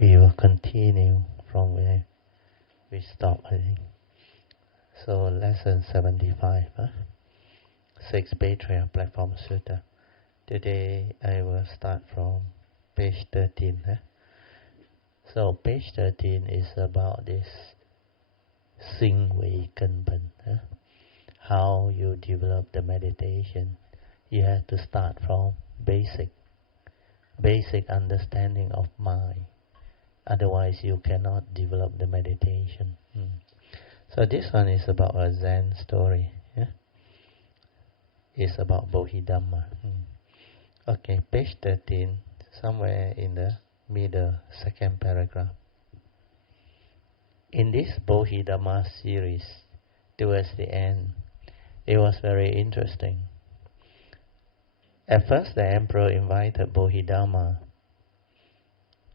We will continue from where we stopped, I think. So, lesson 75, 6 Patriarch Platform Sutra. Today I will start from page 13. So, page 13 is about this Sinh Wei根本. How you develop the meditation. You have to start from basic understanding of mind. Otherwise, you cannot develop the meditation. So this one is about a Zen story. It's about Bodhidharma. Okay, page 13, somewhere in the middle, second paragraph. In this Bodhidharma series, towards the end, it was very interesting. At first, the emperor invited Bodhidharma,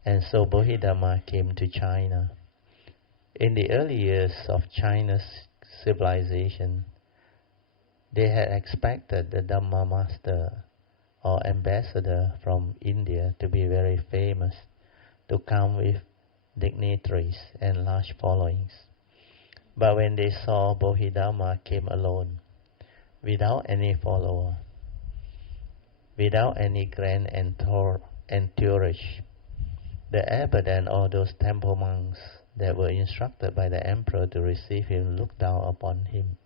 and so Bodhidharma came to China. In the early years of China's civilization, they had expected the Dhamma master or ambassador from India to be very famous, to come with dignitaries and large followings. But when they saw Bodhidharma came alone, without any follower, without any grand entourage, the abbot and all those temple monks that were instructed by the emperor to receive him looked down upon him.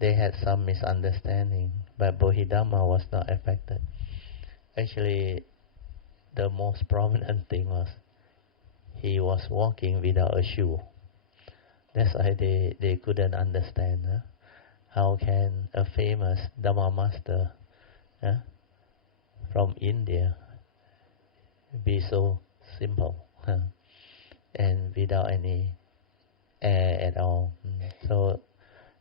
They had some misunderstanding, but Bodhidharma was not affected. Actually, the most prominent thing was he was walking without a shoe. That's why they couldn't understand. How can a famous Dhamma master from India be so simple and without any air at all? So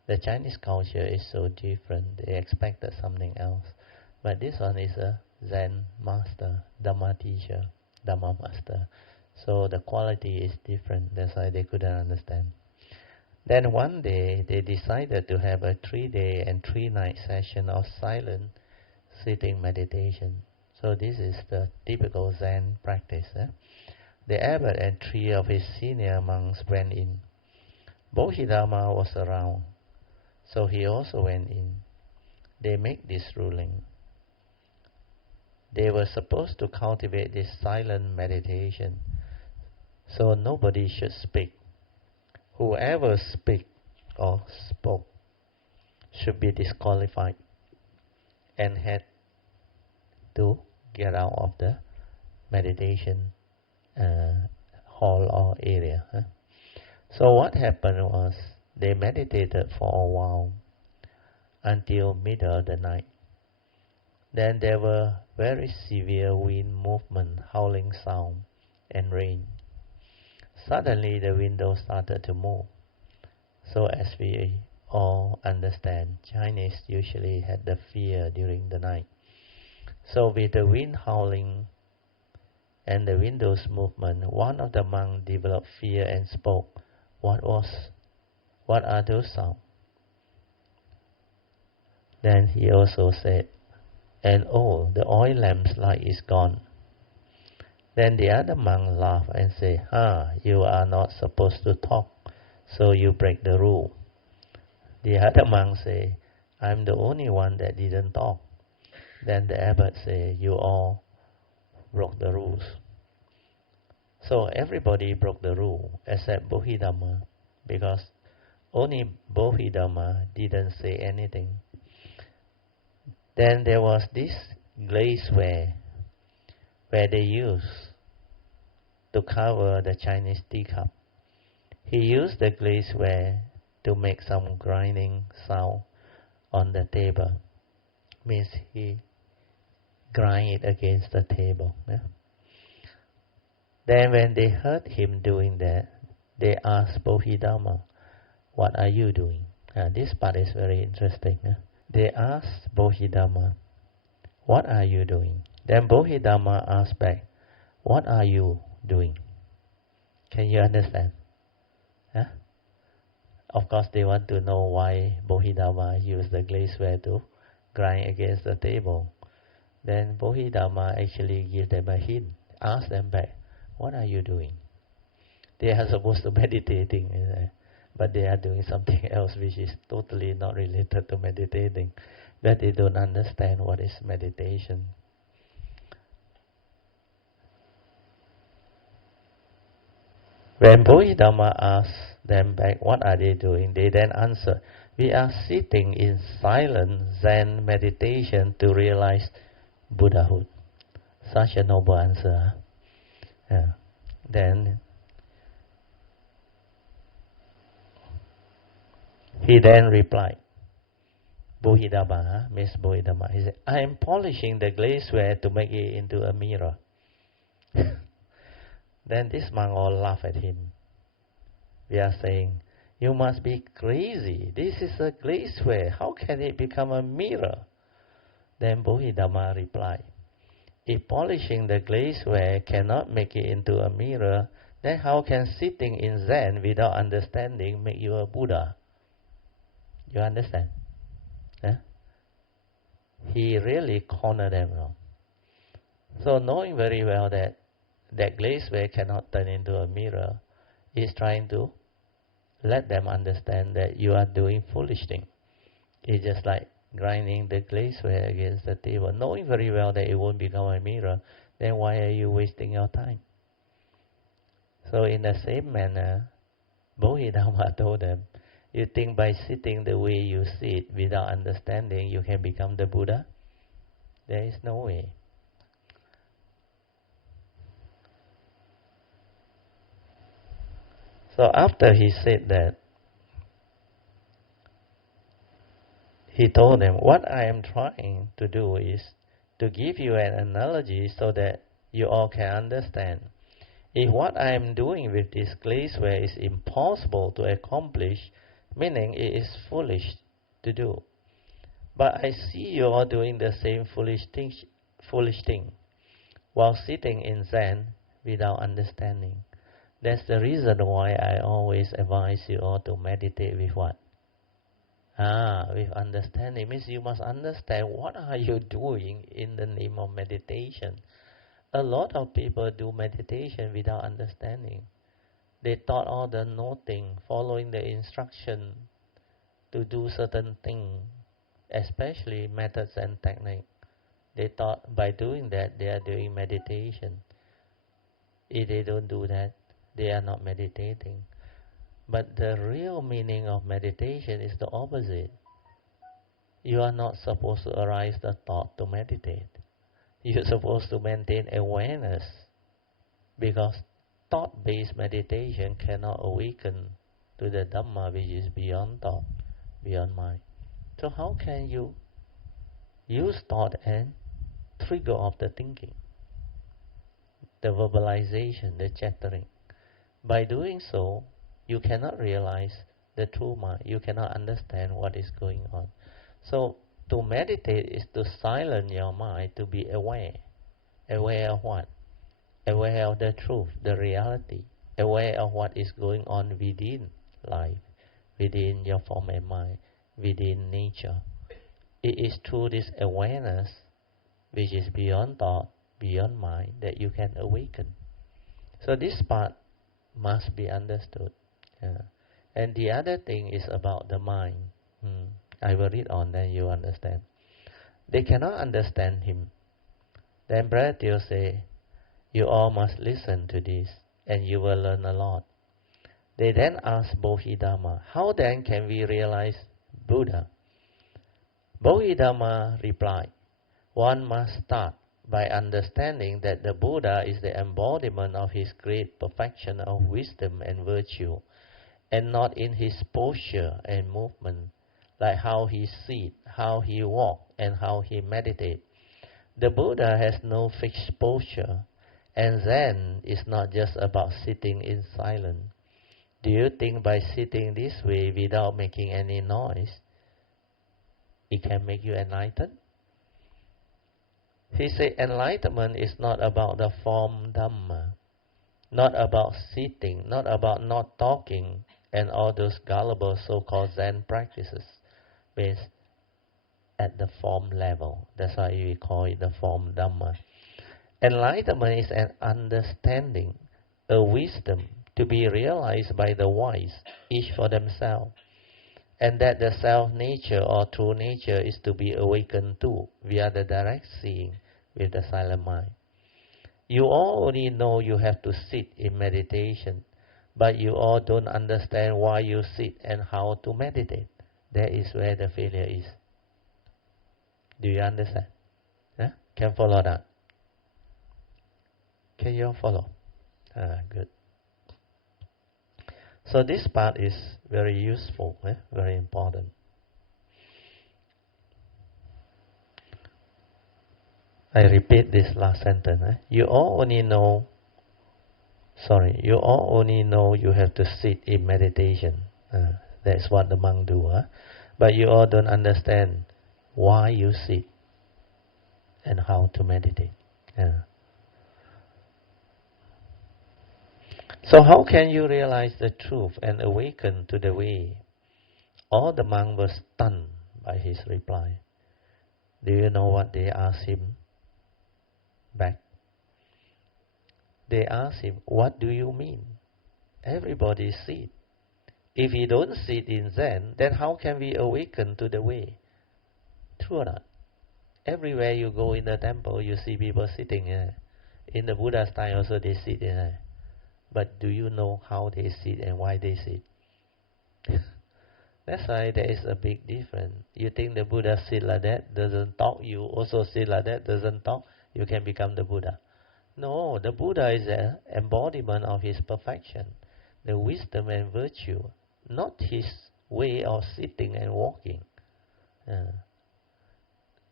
the Chinese culture is so different. They expected something else. But this one is a Zen master, Dhamma teacher, Dhamma master. So the quality is different. That's why they couldn't understand. Then one day they decided to have a 3-day and 3-night session of silent sitting meditation. So this is the typical Zen practice. The abbot and 3 of his senior monks went in. Bodhidharma was around, so he also went in. They make this ruling. They were supposed to cultivate this silent meditation, so nobody should speak. Whoever speak or spoke should be disqualified and had to get out of the meditation hall or area. So what happened was they meditated for a while until middle of the night. Then there were very severe wind movement, howling sound, and rain. Suddenly the window started to move. So as we all understand, Chinese usually had the fear during the night. So with the wind howling and the windows movement, one of the monks developed fear and spoke. What are those sounds? Then he also said, and oh, the oil lamp's light is gone. Then the other monk laughed and said, you are not supposed to talk, so you break the rule. The other monk said, I'm the only one that didn't talk. Then the abbot said, you all broke the rules. So everybody broke the rule except Bodhidharma, because only Bodhidharma didn't say anything. Then there was this glazeware where they used to cover the Chinese teacup. He used the glazeware to make some grinding sound on the table. Means he grind it against the table. Then when they heard him doing that, they asked Bodhidharma, what are you doing? This part is very interesting. They asked Bodhidharma, what are you doing? Then Bodhidharma asked back, what are you doing? Can you understand? Of course they want to know why Bodhidharma used the glazeware to grind against the table. Then Bodhidharma actually gave them a hint, asked them back, what are you doing? They are supposed to meditating, but they are doing something else which is totally not related to meditating. That they don't understand what is meditation. When Bodhidharma asks them back, what are they doing? They then answer, we are sitting in silent Zen meditation to realize Buddhahood. Such a noble answer. Yeah. Then he then replied, Bodhidharma, Miss Bodhidharma, he said, I am polishing the glazeware to make it into a mirror. Then this monk all laugh at him. We are saying, you must be crazy. This is a glazeware. How can it become a mirror? Then Bodhidharma replied, if polishing the glazeware cannot make it into a mirror, then how can sitting in Zen without understanding make you a Buddha? You understand? Yeah? He really cornered them wrong. So knowing very well that glazeware cannot turn into a mirror, is trying to let them understand that you are doing foolish thing. It's just like grinding the glazeware against the table. Knowing very well that it won't become a mirror, then why are you wasting your time? So in the same manner, Bodhidharma told them, you think by sitting the way you sit without understanding you can become the Buddha? There is no way. So after he said that, he told them, what I am trying to do is to give you an analogy so that you all can understand. If what I am doing with this glazeware is impossible to accomplish, meaning it is foolish to do. But I see you all doing the same foolish thing while sitting in Zen without understanding. That's the reason why I always advise you all to meditate with what? With understanding. Means you must understand what are you doing in the name of meditation. A lot of people do meditation without understanding. They thought all the noting, following the instruction to do certain things, especially methods and technique. They thought by doing that they are doing meditation. If they don't do that, they are not meditating. But the real meaning of meditation is the opposite. You are not supposed to arise the thought to meditate. You're supposed to maintain awareness, because thought-based meditation cannot awaken to the Dhamma which is beyond thought, beyond mind. So how can you use thought and trigger off the thinking, the verbalization, the chattering? By doing so, you cannot realize the true mind. You cannot understand what is going on. So to meditate is to silence your mind, to be aware. Aware of what? Aware of the truth, the reality. Aware of what is going on within life, within your form and mind, within nature. It is through this awareness, which is beyond thought, beyond mind, that you can awaken. So this part must be understood. And the other thing is about the mind. I will read on, then you understand. They cannot understand him. Then Brother Teo say, you all must listen to this, and you will learn a lot. They then asked Bodhidharma, how then can we realize Buddha? Bodhidharma replied, one must start by understanding that the Buddha is the embodiment of his great perfection of wisdom and virtue, and not in his posture and movement, like how he sits, how he walks, and how he meditates. The Buddha has no fixed posture, and Zen is not just about sitting in silence. Do you think by sitting this way without making any noise, it can make you enlightened? He said enlightenment is not about the form Dhamma, not about sitting, not about not talking, and all those gullible so-called Zen practices. Means at the form level. That's why we call it the form Dhamma. Enlightenment is an understanding. a wisdom to be realized by the wise, each for themselves, and that the self-nature or true nature is to be awakened to via the direct seeing with the silent mind. You all only know you have to sit in meditation, but you all don't understand why you sit and how to meditate. That is where the failure is. Do you understand? Yeah? Can follow that? Can you all follow? Good. So this part is very useful, very important. I repeat this last sentence. You all only know you have to sit in meditation. That's what the monk do. But you all don't understand why you sit and how to meditate. So how can you realize the truth and awaken to the way? All the monks were stunned by his reply. Do you know what they asked him back? They asked him, what do you mean? Everybody sit. If we don't sit in Zen, then how can we awaken to the way? True or not? Everywhere you go in the temple, you see people sitting. In the Buddha's time also they sit. But do you know how they sit and why they sit? That's why there is a big difference. You think the Buddha sit like that, doesn't talk, you also sit like that, doesn't talk, you can become the Buddha. No, the Buddha is an embodiment of his perfection, the wisdom and virtue, not his way of sitting and walking.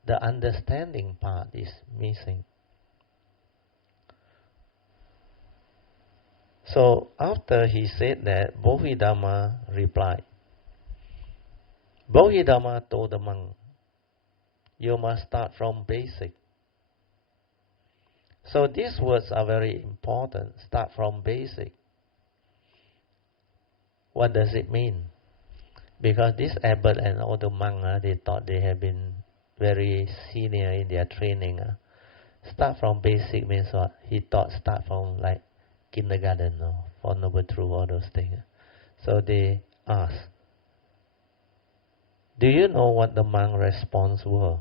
The understanding part is missing. So after he said that, Bodhidharma replied. Bodhidharma told the monk, you must start from basic. So these words are very important. Start from basic. What does it mean? Because this abbot and all the monks, they thought they have been very senior in their training. Start from basic means what? He thought start from like kindergarten, Four Noble Truths, all those things. So they asked, do you know what the monk response were?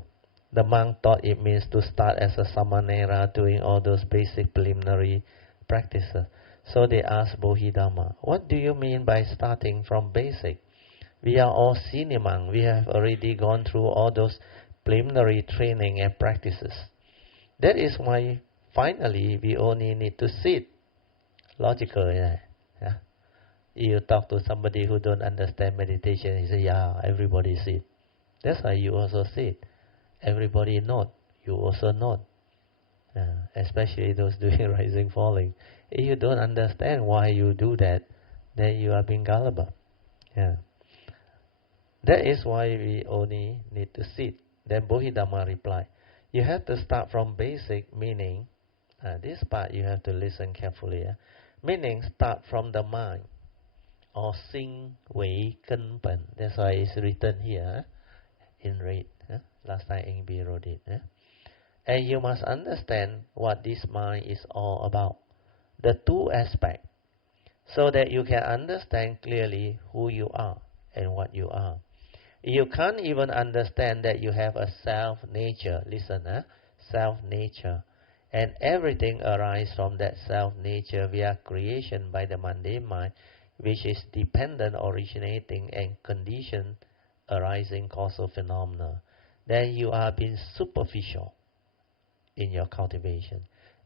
The monk thought it means to start as a samanera, doing all those basic preliminary practices. So they asked Bodhidharma, what do you mean by starting from basic? We are all senior monks. We have already gone through all those preliminary training and practices. That is why finally we only need to sit. Logical, yeah. You talk to somebody who don't understand meditation, he say, yeah, everybody sit. That's why you also sit. Everybody nod, you also nod. Especially those doing rising, falling. If you don't understand why you do that, then you are being gullible. That is why we only need to sit. Then Bodhidharma replied, you have to start from basic, meaning, this part you have to listen carefully. Meaning, start from the mind, or sing wei ken pen. That's why it's written here in red. Last time Ingbi wrote it. And you must understand what this mind is all about. The two aspects. So that you can understand clearly who you are and what you are. You can't even understand that you have a self-nature. Listen, self-nature. And everything arises from that self-nature via creation by the mundane mind, which is dependent, originating, and conditioned, arising causal phenomena. Then you are being superficial in your cultivation,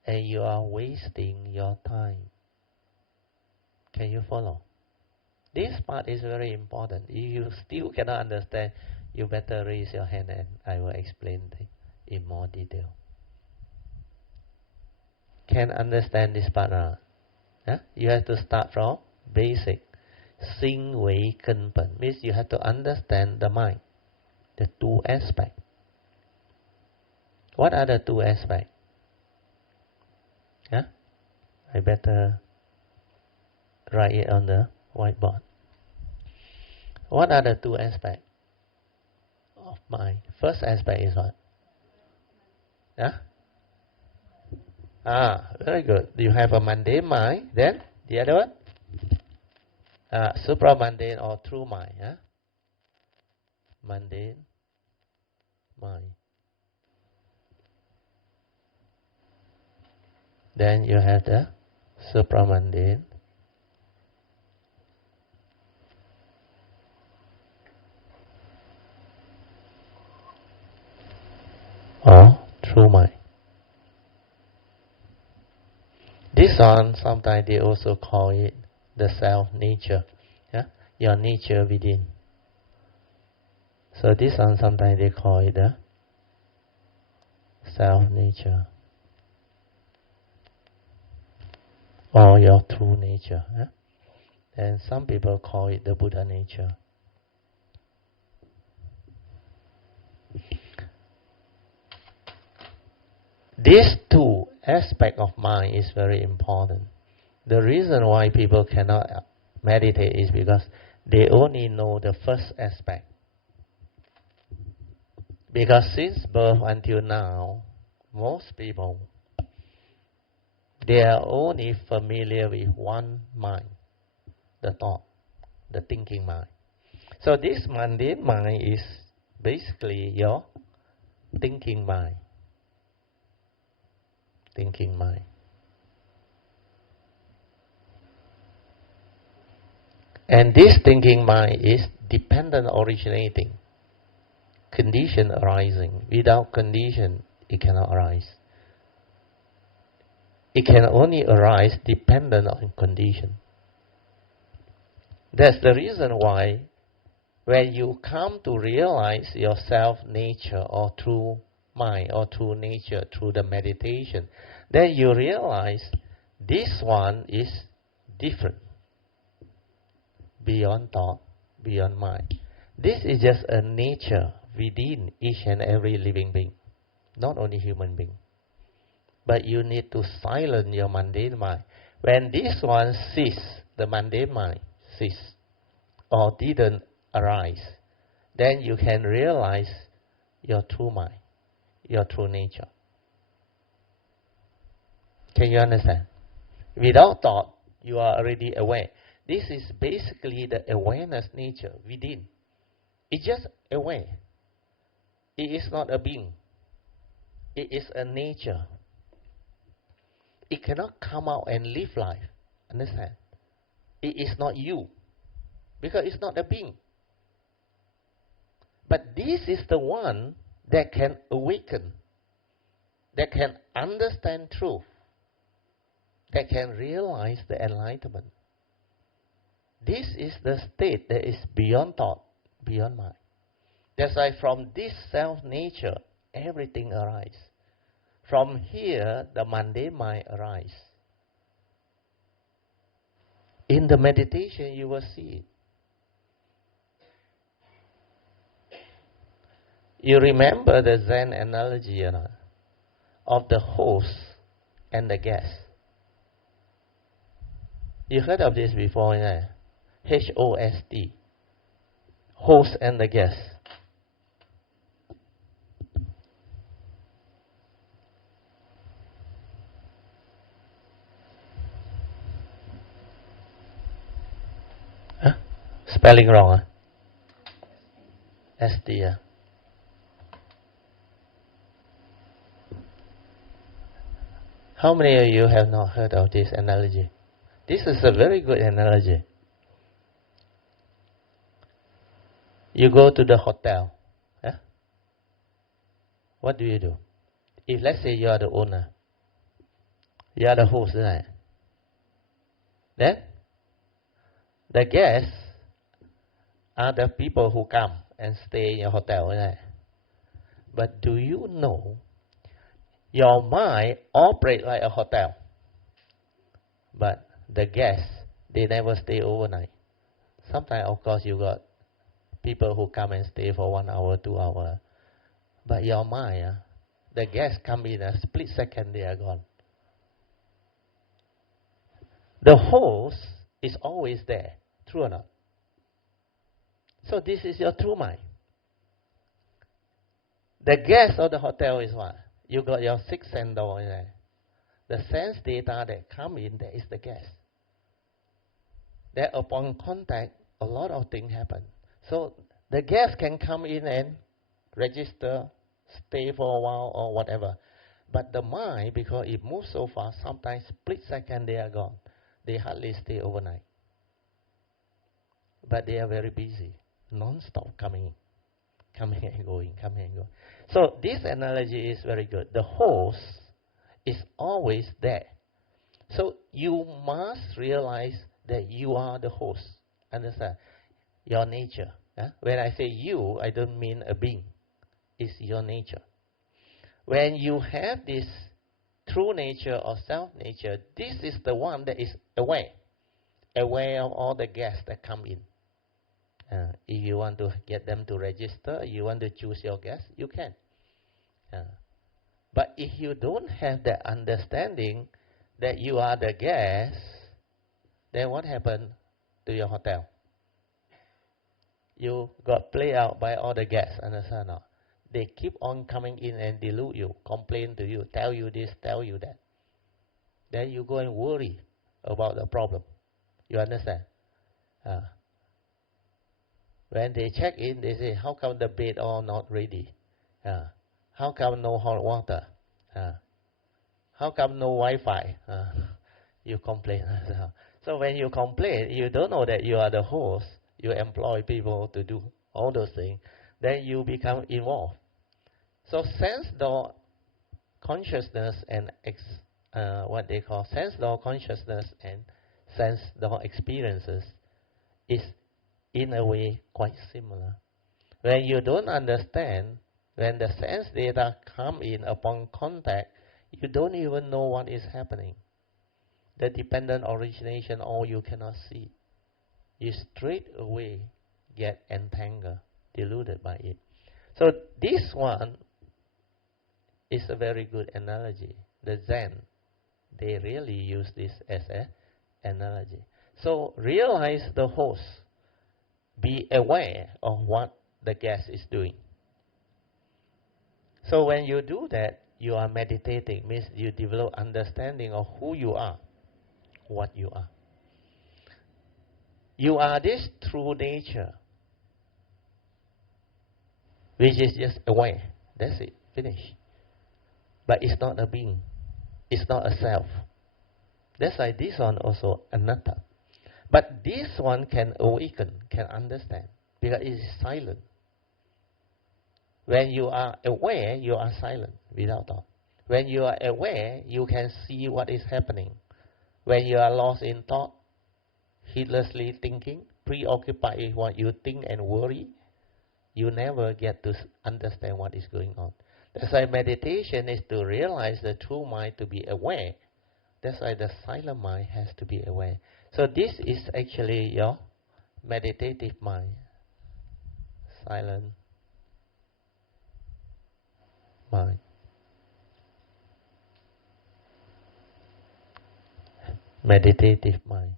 and you are wasting your time. Can you follow? This part is very important. If you still cannot understand, you better raise your hand and I will explain in more detail. Can understand this part or not? You have to start from basic. Sing wei ken pen means you have to understand the mind, the two aspects. What are the two aspects? I better write it on the whiteboard. What are the two aspects of mind? First aspect is what? Very good. You have a mundane mind. Then the other one? Supramundane or true mind. Mundane mind. Then you have the supramundane or true mind. This one, sometimes they also call it the self nature. Your nature within. So this one, sometimes they call it the self nature or your true nature. And some people call it the Buddha nature. These two aspects of mind is very important. The reason why people cannot meditate is because they only know the first aspect. Because since birth until now, most people, they are only familiar with one mind, the thought, the thinking mind. So this mundane mind is basically your thinking mind. Thinking mind. And this thinking mind is dependent originating, condition arising. Without condition, it cannot arise. It can only arise dependent on condition. That's the reason why when you come to realize your self-nature or true mind or true nature through the meditation, then you realize this one is different, beyond thought, beyond mind. This is just a nature within each and every living being, not only human being. But you need to silence your mundane mind. When this one ceases, the mundane mind ceases or didn't arise, then you can realize your true mind, your true nature. Can you understand? Without thought, you are already aware. This is basically the awareness nature within. It's just aware. It is not a being. It is a nature. It cannot come out and live life. Understand? It is not you. Because it's not a being. But this is the one that can awaken, that can understand truth, that can realize the enlightenment. This is the state that is beyond thought, beyond mind. That's why from this self-nature, everything arises. From here, the mundane mind arises. In the meditation, you will see it. You remember the Zen analogy of the host and the guest. You heard of this before, H-O-S-T. Host and the guest. Spelling wrong, S-T, How many of you have not heard of this analogy? This is a very good analogy. You go to the hotel. What do? If let's say you are the owner, you are the host, right? Then the guests are the people who come and stay in your hotel, right? But do you know your mind operates like a hotel, but the guests, they never stay overnight. Sometimes, of course, you got people who come and stay for 1 hour, 2 hours. But your mind, the guests come in a split second, they are gone. The host is always there, true or not? So this is your true mind. The guest of the hotel is what? You got your sixth sense door in there. The sense data that come in, that is the gas. That upon contact, a lot of things happen. So the gas can come in and register, stay for a while or whatever. But the mind, because it moves so fast, sometimes split second they are gone. They hardly stay overnight. But they are very busy, non-stop coming and going, coming and going. So this analogy is very good. The host is always there. So you must realize that you are the host. Understand? Your nature. When I say you, I don't mean a being. It's your nature. When you have this true nature or self-nature, this is the one that is aware of all the gas that come in. If you want to get them to register, you want to choose your gas, you can. But if you don't have that understanding that you are the gas, then what happened to your hotel? You got played out by all the gas, understand or not? They keep on coming in and delude you, complain to you, tell you this, tell you that. Then you go and worry about the problem. You understand? When they check in, they say, how come the bed all not ready? How come no hot water? How come no Wi-Fi? You complain. So when you complain, you don't know that you are the host. You employ people to do all those things. Then you become involved. So sense door consciousness and what they call sense door consciousness and sense door experiences is in a way quite similar. When you don't understand, when the sense data come in upon contact, you don't even know what is happening. The dependent origination, all you cannot see. You straight away get entangled, deluded by it. So this one is a very good analogy. The Zen, they really use this as an analogy. So realize the host. Be aware of what the gas is doing. So when you do that, you are meditating, means you develop understanding of who you are, what you are. You are this true nature, which is just aware. That's it, finish. But it's not a being. It's not a self. That's why this one also anatta. But this one can awaken, can understand, because it is silent. When you are aware, you are silent, without thought. When you are aware, you can see what is happening. When you are lost in thought, heedlessly thinking, preoccupied with what you think and worry, you never get to understand what is going on. That's why meditation is to realize the true mind, to be aware. That's why the silent mind has to be aware. So this is actually your meditative mind. Silent mind. Meditative mind.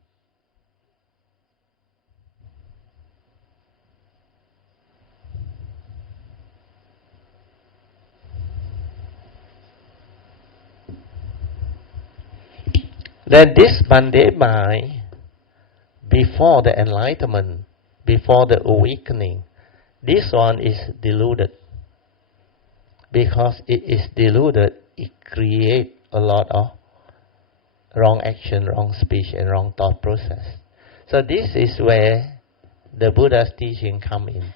Then this mundane mind, before the enlightenment, before the awakening, this one is deluded. Because it is deluded, it creates a lot of wrong action, wrong speech, and wrong thought process. So this is where the Buddha's teaching come in.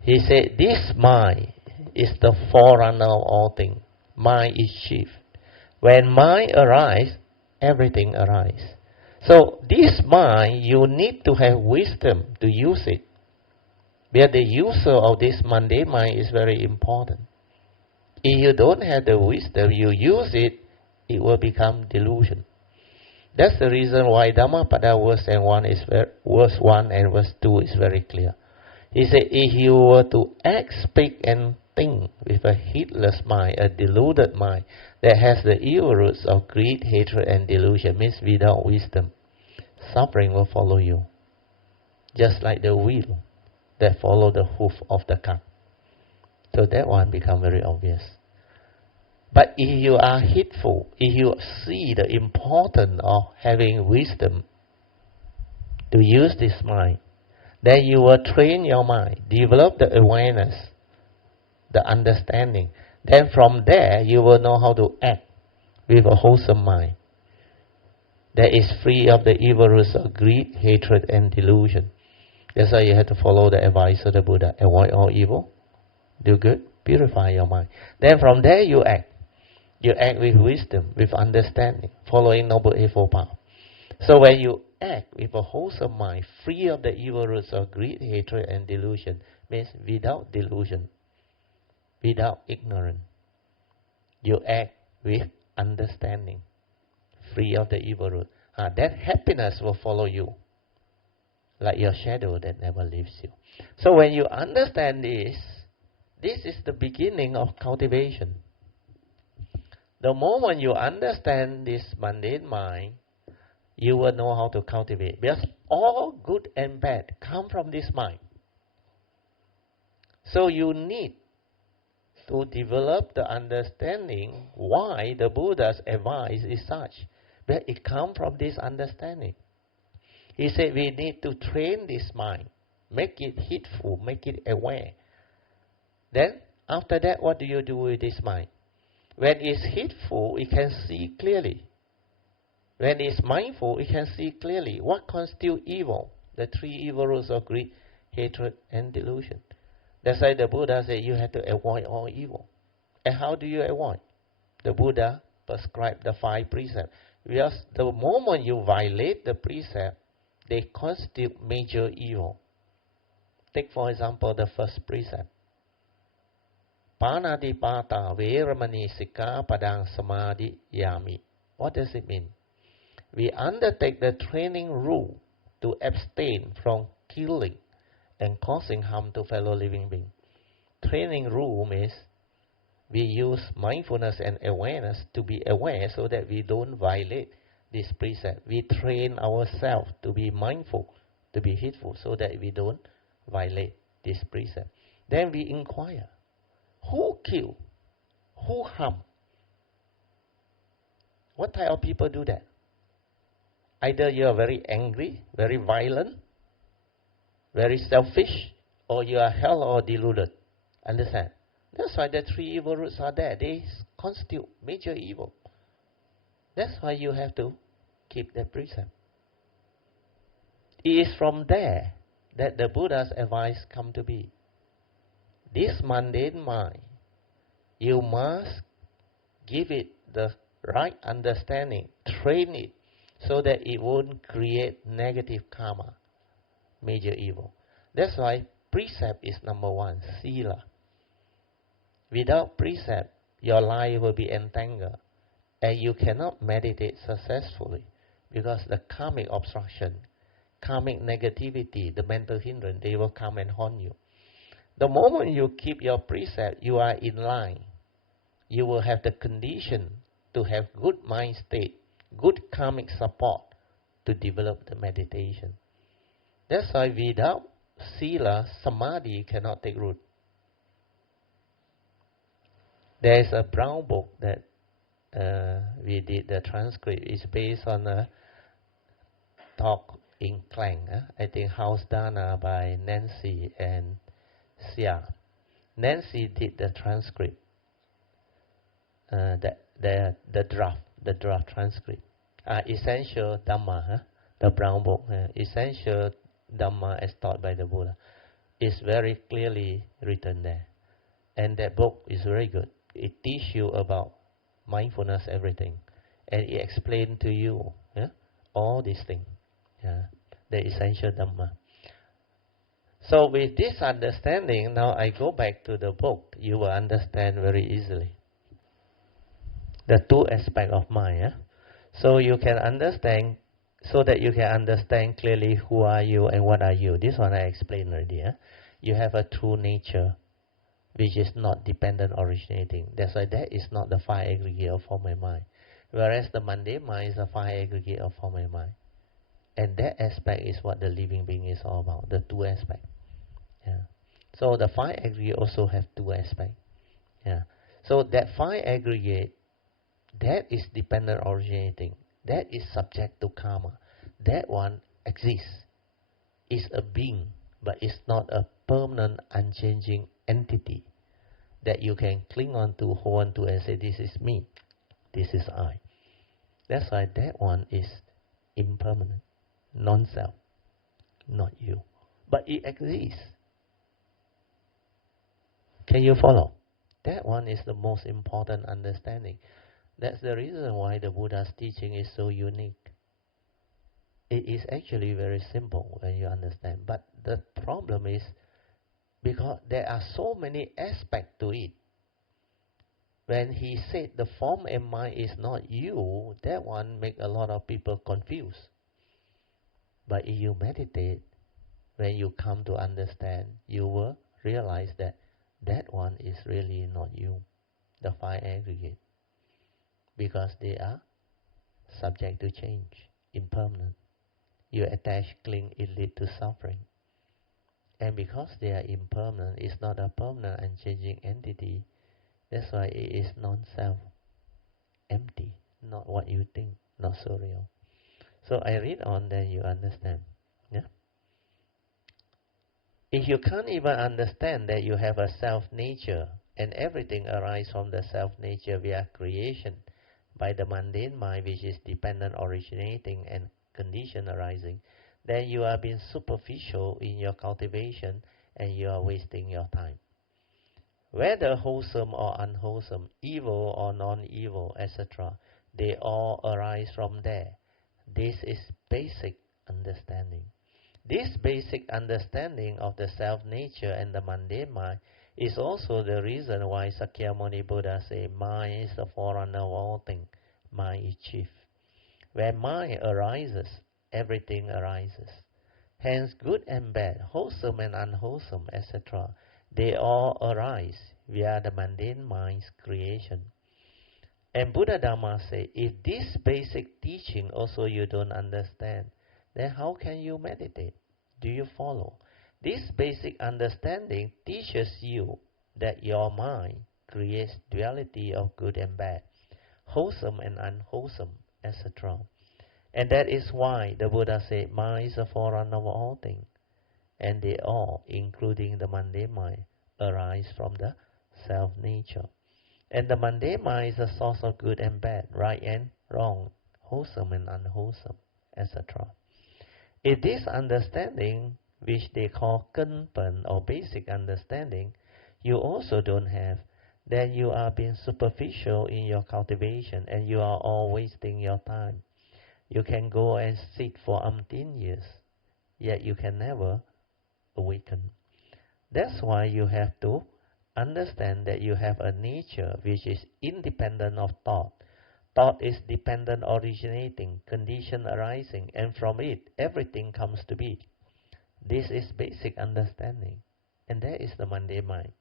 He said, this mind is the forerunner of all things. Mind is chief. When mind arises, everything arises. So this mind, you need to have wisdom to use it. Because the user of this mundane mind is very important. If you don't have the wisdom, you use it, it will become delusion. That's the reason why Dhammapada verse 1 and verse 2 is very clear. He said, if you were to act, speak and think with a heedless mind, a deluded mind, that has the evil roots of greed, hatred and delusion, means without wisdom, suffering will follow you. Just like the wheel that follow the hoof of the car. So that one become very obvious. But if you are heedful, if you see the importance of having wisdom to use this mind, then you will train your mind, develop the awareness, the understanding. Then from there, you will know how to act with a wholesome mind that is free of the evil roots of greed, hatred, and delusion. That's why you have to follow the advice of the Buddha. Avoid all evil, do good, purify your mind. Then from there you act. You act with wisdom, with understanding, following Noble Eightfold Path. So when you act with a wholesome mind, free of the evil roots of greed, hatred, and delusion, means without delusion, without ignorance. You act with understanding, free of the evil root. That happiness will follow you, like your shadow that never leaves you. So when you understand this, this is the beginning of cultivation. The moment you understand this mundane mind, you will know how to cultivate. Because all good and bad come from this mind. So you need to develop the understanding why the Buddha's advice is such. But it comes from this understanding. He said we need to train this mind, make it heedful, make it aware. Then, after that, what do you do with this mind? When it's heedful, it can see clearly. When it's mindful, it can see clearly what constitutes evil. The three evil roots of greed, hatred, and delusion. That's why the Buddha said you have to avoid all evil. And how do you avoid? The Buddha prescribed the 5 precepts. Because the moment you violate the precept, they constitute major evil. Take for example the first precept. Panatipata veramani sikkhapadang samadhi yami. What does it mean? We undertake the training rule to abstain from killing and causing harm to fellow living beings. Training rule means we use mindfulness and awareness to be aware so that we don't violate this precept. We train ourselves to be mindful, to be heedful, so that we don't violate this precept. Then we inquire, who killed? Who harmed? What type of people do that? Either you are very angry, very violent, very selfish, or you are hell or deluded. Understand? That's why the 3 evil roots are there. They constitute major evil. That's why you have to keep that precept. It is from there that the Buddha's advice come to be. This mundane mind, you must give it the right understanding, train it, so that it won't create negative karma, major evil. That's why precept is number 1, sila. Without precept, your life will be entangled, and you cannot meditate successfully, because the karmic obstruction, karmic negativity, the mental hindrance, they will come and haunt you. The moment you keep your precept, you are in line. You will have the condition to have good mind state, good karmic support to develop the meditation. That's why without sila, samadhi cannot take root. There is a brown book that we did the transcript. It's based on a talk in Klang. I think House Dana by Nancy and Sia. Nancy did the transcript, the draft transcript. Essential Dhamma, the brown book, Essential Dhamma as taught by the Buddha, is very clearly written there. And that book is very good. It teaches you about mindfulness, everything. And it explains to you all these things, the essential Dhamma. So with this understanding, now I go back to the book, you will understand very easily the 2 aspects of mind. So you can understand, so that you can understand clearly who are you and what are you. This one I explained already. You have a true nature, which is not dependent originating. That's why that is not the 5 aggregate of form and mind. Whereas the mundane mind is the 5 aggregate of form and mind. And that aspect is what the living being is all about, the 2 aspects. So the 5 aggregate also have 2 aspects. So that five aggregate, that is dependent originating. That is subject to karma. That one exists. Is a being, but it's not a permanent, unchanging entity that you can cling on to, hold on to, and say, this is me, this is I. That's why that one is impermanent, non-self, not you. But it exists. Can you follow? That one is the most important understanding. That's the reason why the Buddha's teaching is so unique. It is actually very simple when you understand. But the problem is, because there are so many aspects to it. When he said the form and mind is not you, that one make a lot of people confused. But if you meditate, when you come to understand, you will realize that that one is really not you, the five aggregate. Because they are subject to change, impermanent. You attach, cling, it leads to suffering. And because they are impermanent, it's not a permanent, unchanging entity. That's why it is non-self, empty, not what you think, not so real. So I read on, then you understand. Yeah. If you can't even understand that you have a self-nature and everything arises from the self-nature via creation by the mundane mind, which is dependent originating and condition arising, then you are being superficial in your cultivation and you are wasting your time. Whether wholesome or unwholesome, evil or non-evil, etc., they all arise from there. This is basic understanding. This basic understanding of the self-nature and the mundane mind is also the reason why Sakyamuni Buddha said, mind is the forerunner of all things. Mind is chief. Where mind arises, everything arises. Hence, good and bad, wholesome and unwholesome, etc., they all arise via the mundane mind's creation. And Buddha Dhamma say, if this basic teaching also you don't understand, then how can you meditate? Do you follow? This basic understanding teaches you that your mind creates duality of good and bad, wholesome and unwholesome, etc. And that is why the Buddha said, mind is the forerunner of all things. And they all, including the mundane mind, arise from the self-nature. And the mundane mind is the source of good and bad, right and wrong, wholesome and unwholesome, etc. If this understanding, which they call Kenpen or basic understanding, you also don't have, then you are being superficial in your cultivation and you are all wasting your time. You can go and sit for umpteen years, yet you can never awaken. That's why you have to understand that you have a nature which is independent of thought. Thought is dependent originating, condition arising, and from it everything comes to be. This is basic understanding, and that is the mundane mind.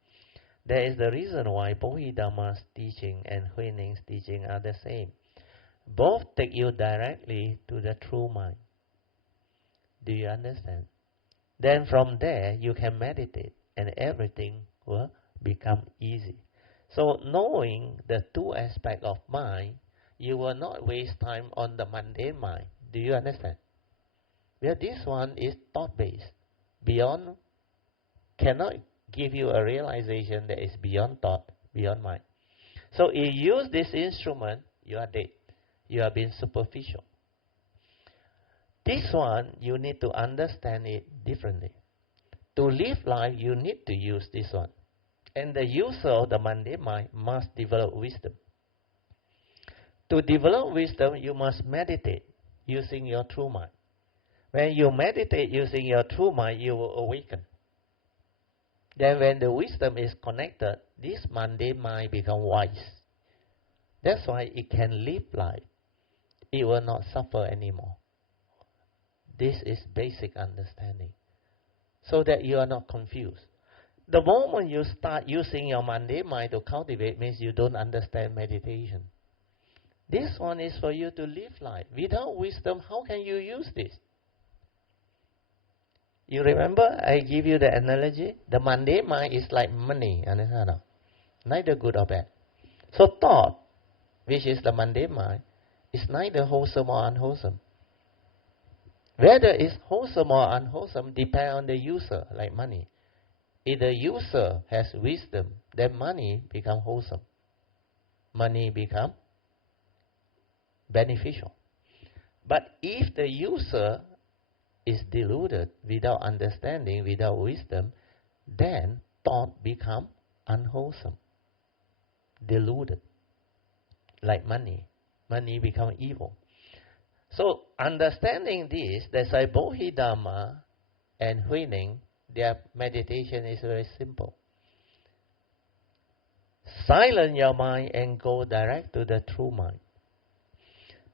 That is the reason why Bodhidharma's teaching and Huineng's teaching are the same. Both take you directly to the true mind. Do you understand? Then from there you can meditate and everything will become easy. So knowing the two aspects of mind, you will not waste time on the mundane mind. Do you understand? Well, this one is thought-based. Beyond, cannot give you a realization that is beyond thought, beyond mind. So if you use this instrument, you are dead. You are being superficial. This one, you need to understand it differently. To live life, you need to use this one. And the user of the mundane mind must develop wisdom. To develop wisdom, you must meditate using your true mind. When you meditate using your true mind, you will awaken. Then when the wisdom is connected, this mundane mind becomes wise. That's why it can live life. It will not suffer anymore. This is basic understanding. So that you are not confused. The moment you start using your mundane mind to cultivate means you don't understand meditation. This one is for you to live life. Without wisdom, how can you use this? You remember I give you the analogy? The mundane mind is like money, understand? Neither good or bad. So thought, which is the mundane mind, is neither wholesome or unwholesome. Whether it's wholesome or unwholesome depends on the user, like money. If the user has wisdom, then money become wholesome. Money become beneficial. But if the user is deluded, without understanding, without wisdom, then thought become unwholesome, deluded, like money. Money become evil. So understanding this, that's why Bodhidharma and Huining, their meditation is very simple. Silence your mind and go direct to the true mind.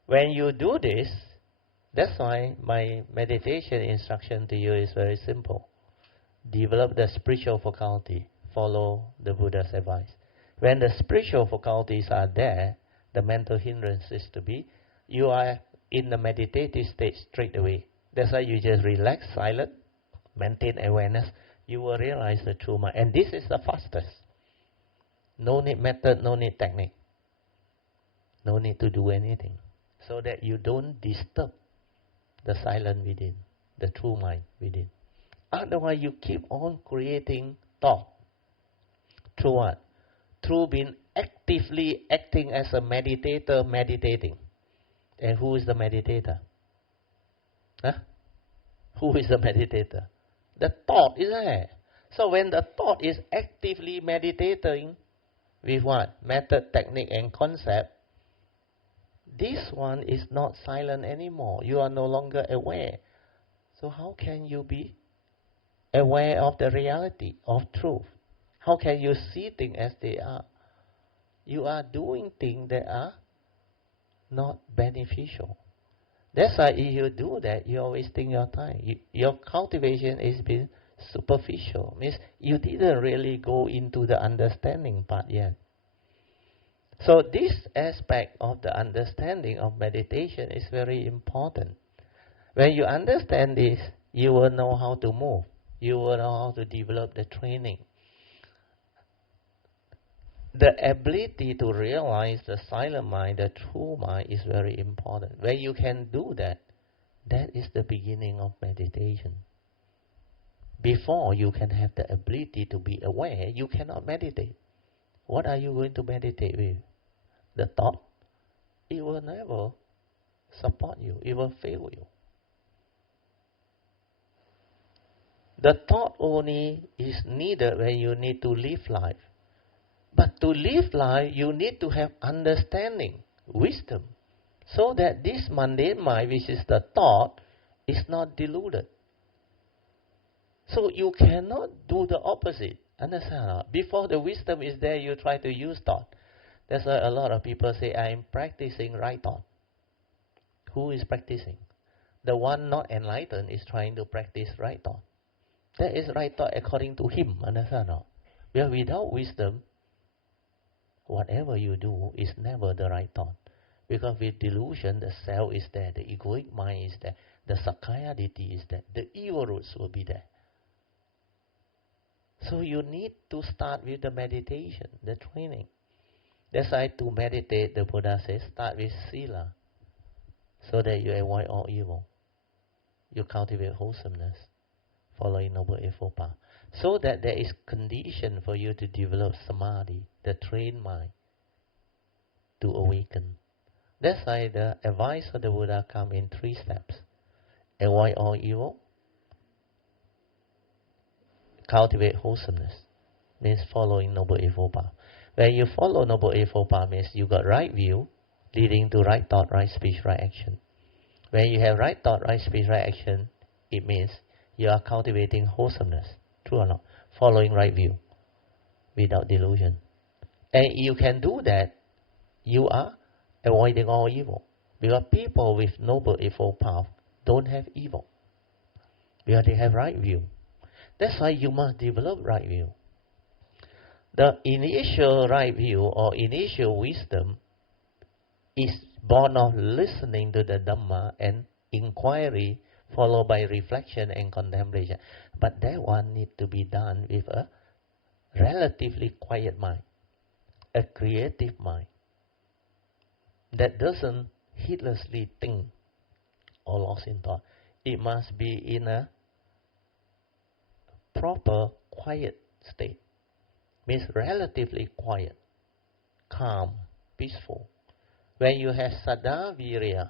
When you do this, that's why my meditation instruction to you is very simple. Develop the spiritual faculty. Follow the Buddha's advice. When the spiritual faculties are there, the mental hindrances to be, you are in the meditative state straight away. That's why you just relax, silent, maintain awareness. You will realize the true mind. And this is the fastest. No need method, no need technique. No need to do anything. So that you don't disturb the silent within, the true mind within. Otherwise, you keep on creating thought. Through what? Through being actively acting as a meditator, meditating. And who is the meditator? Huh? Who is the meditator? The thought is there. So when the thought is actively meditating with what? Method, technique, and concept, this one is not silent anymore. You are no longer aware. So how can you be aware of the reality, of truth? How can you see things as they are? You are doing things that are not beneficial. That's why if you do that, you're wasting your time. Your cultivation is being superficial. Means you didn't really go into the understanding part yet. So this aspect of the understanding of meditation is very important. When you understand this, you will know how to move. You will know how to develop the training. The ability to realize the silent mind, the true mind, is very important. When you can do that, that is the beginning of meditation. Before you can have the ability to be aware, you cannot meditate. What are you going to meditate with? The thought? It will never support you. It will fail you. The thought only is needed when you need to live life. But to live life, you need to have understanding, wisdom, so that this mundane mind, which is the thought, is not deluded. So you cannot do the opposite. Understand? Before the wisdom is there, you try to use thought. That's why a lot of people say, I am practicing right thought. Who is practicing? The one not enlightened is trying to practice right thought. That is right thought according to him. Understand? Because without wisdom, whatever you do is never the right thought. Because with delusion, the self is there, the egoic mind is there, the sakkaya ditthi is there, the evil roots will be there. So you need to start with the meditation, the training. That's why to meditate, the Buddha says, start with sila, so that you avoid all evil. You cultivate wholesomeness, following Noble Eightfold Path. So that there is condition for you to develop samadhi, the trained mind, to awaken. That's why the advice of the Buddha comes in 3 steps. Avoid all evil, cultivate wholesomeness, means following Noble Eightfold Path. When you follow Noble Eightfold Path, means you got right view, leading to right thought, right speech, right action. When you have right thought, right speech, right action, it means you are cultivating wholesomeness. True or not? Following right view, without delusion. And you can do that, you are avoiding all evil. Because people with Noble Eightfold Path don't have evil. Because they have right view. That's why you must develop right view. The initial right view or initial wisdom is born of listening to the Dhamma and inquiry, followed by reflection and contemplation. But that one needs to be done with a relatively quiet mind. a creative mind that doesn't heedlessly think or lost in thought. It must be in a proper quiet state, means relatively quiet, calm, peaceful. When you have Saddha Virya,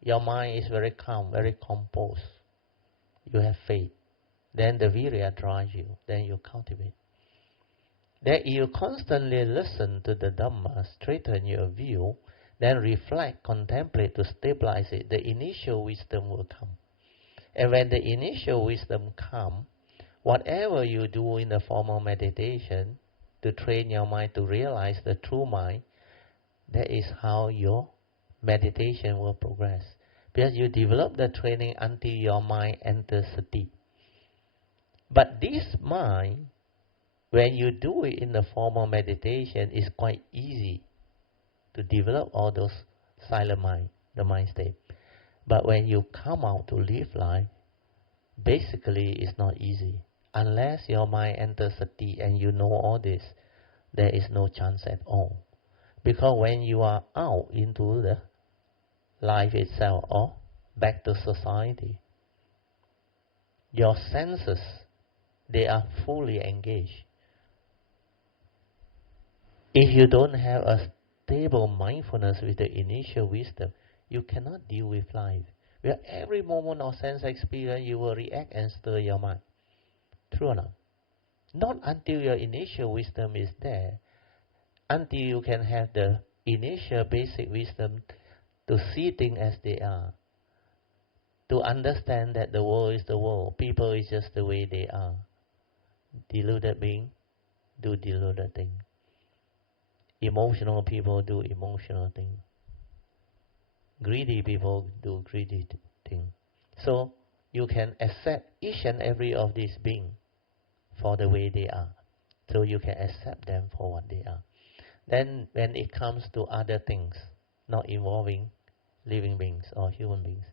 your mind is very calm, very composed. You have faith. Then the Virya drives you. Then you cultivate. Then you constantly listen to the Dhamma, straighten your view, then reflect, contemplate to stabilize it. The initial wisdom will come. And when the initial wisdom comes, whatever you do in the formal meditation to train your mind to realize the true mind, that is how your meditation will progress. Because you develop the training until your mind enters sati. But this mind, when you do it in the formal meditation, is quite easy to develop all those silent mind, the mind state. But when you come out to live life, basically it's not easy. Unless your mind enters sati and you know all this, there is no chance at all. Because when you are out into the life itself or back to society, your senses, they are fully engaged. If you don't have a stable mindfulness with the initial wisdom, you cannot deal with life. Where every moment of sense experience, you will react and stir your mind. True or not? Not until your initial wisdom is there, until you can have the initial basic wisdom to see things as they are, to understand that the world is the world, people is just the way they are. Deluded being do deluded thing. Emotional people do emotional thing. Greedy people do greedy thing. So you can accept each and every of these beings for the way they are. So you can accept them for what they are. Then when it comes to other things, not involving living beings or human beings,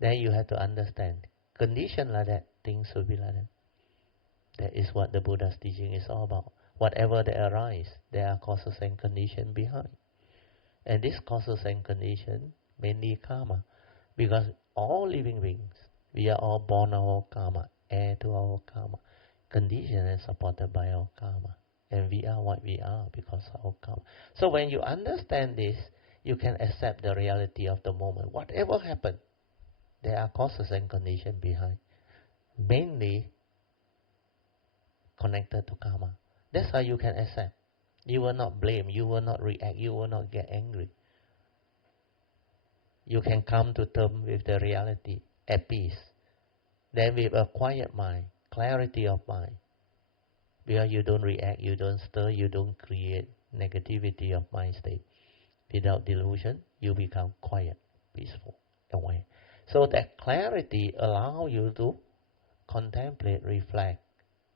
then you have to understand, condition like that, things will be like that. That is what the Buddha's teaching is all about. Whatever that arise, there are causes and conditions behind. And these causes and conditions mainly karma. Because all living beings, we are all born our karma, heir to our karma. Conditioned and supported by our karma. And we are what we are because of our karma. So when you understand this, you can accept the reality of the moment. Whatever happened, there are causes and conditions behind. Mainly connected to karma. That's how you can accept. You will not blame, you will not react, you will not get angry. You can come to terms with the reality at peace. Then with a quiet mind, clarity of mind, because you don't react, you don't stir, you don't create negativity of mind state. Without delusion, you become quiet, peaceful, aware. So that clarity allows you to contemplate, reflect,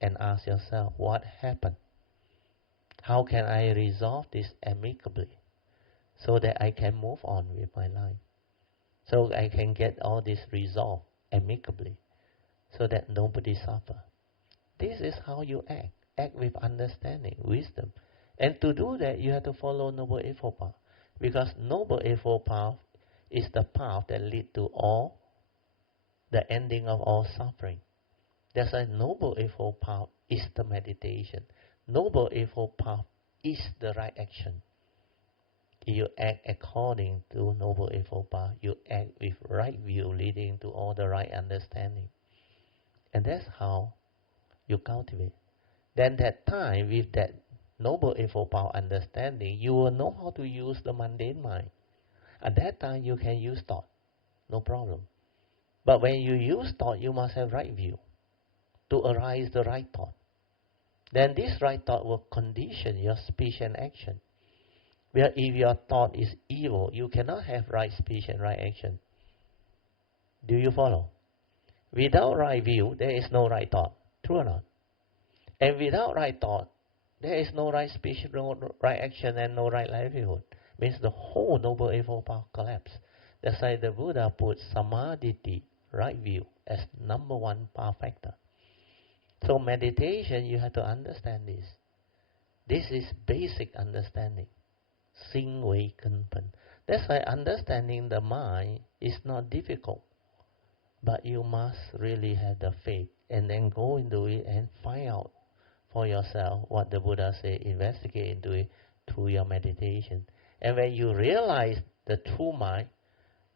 and ask yourself, what happened? How can I resolve this amicably so that I can move on with my life? So I can get all this resolved amicably so that nobody suffer. This is how you act. Act with understanding, wisdom. And to do that, you have to follow Noble Eightfold Path. Because Noble Eightfold Path is the path that leads to all, the ending of all suffering. That's why Noble Eightfold Path is the meditation. Noble Eightfold Path is the right action. You act according to Noble Eightfold Path. You act with right view leading to all the right understanding. And that's how you cultivate. Then that time, with that Noble Eightfold Path understanding, you will know how to use the mundane mind. At that time, you can use thought. No problem. But when you use thought, you must have right view to arise the right thought. Then this right thought will condition your speech and action. Where if your thought is evil, you cannot have right speech and right action. Do you follow? Without right view, there is no right thought. True or not? And without right thought, there is no right speech, no right action, and no right livelihood. Means the whole Noble Eightfold Path collapse. That's why the Buddha put samadhi, right view, as number one path factor. So meditation, you have to understand this. This is basic understanding. Sing Wei Ken Pen. That's why understanding the mind is not difficult. But you must really have the faith and then go into it and find out for yourself what the Buddha said, investigate into it through your meditation. And when you realize the true mind,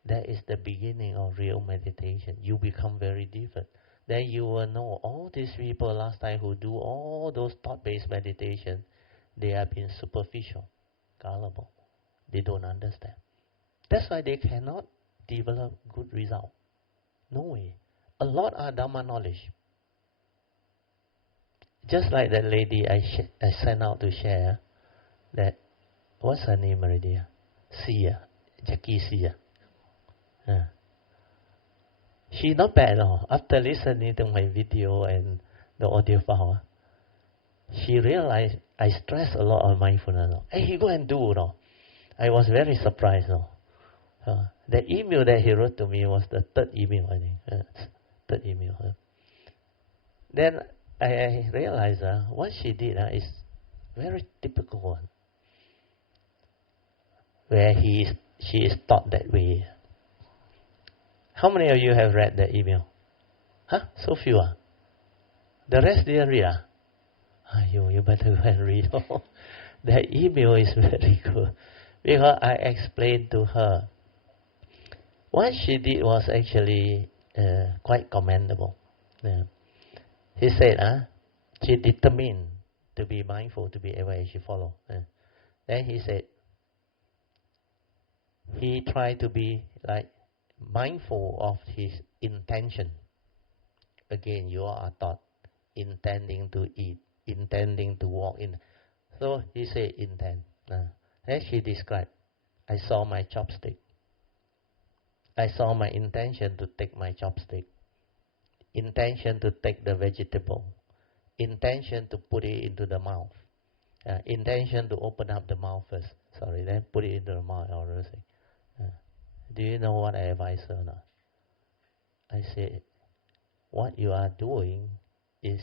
that is the beginning of real meditation. You become very different. Then you will know all these people last time who do all those thought-based meditation, they have been superficial, gullible. They don't understand. That's why they cannot develop good result. No way. A lot are Dhamma knowledge. Just like that lady I sent out to share, that, what's her name already? Sia, Jackie Sia. She not bad at all. After listening to my video and the audio file, she realized I stress a lot on mindfulness. Hey, he go and do. I was very surprised. The email that he wrote to me was the third email, I think. Third email. Then I realized what she did is very typical one, where she is taught that way. How many of you have read the email? Huh? So few. The rest didn't read. You better go and read. The email is very good, because I explained to her. What she did was actually quite commendable. He said, she determined to be mindful, to be aware, she followed. Then he said, he tried to be like mindful of his intention. Again, you are taught, intending to eat, intending to walk in. So he said, intend. Then she described, I saw my chopstick. I saw my intention to take my chopstick, intention to take the vegetable, intention to put it into the mouth, intention to open up the mouth first. Sorry, then put it into the mouth. Do you know what I advise her now? I said, what you are doing is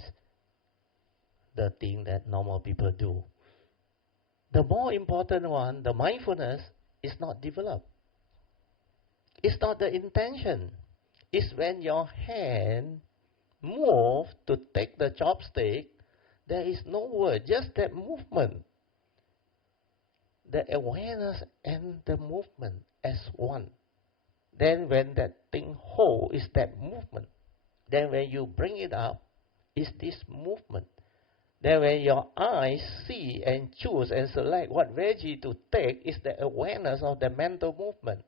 the thing that normal people do. The more important one, the mindfulness, is not developed. It's not the intention. It's when your hand moves to take the chopstick, there is no word, just that movement. The awareness and the movement as one. Then when that thing whole is that movement. Then when you bring it up, is this movement. Then when your eyes see and choose and select what veggie to take, is the awareness of the mental movement.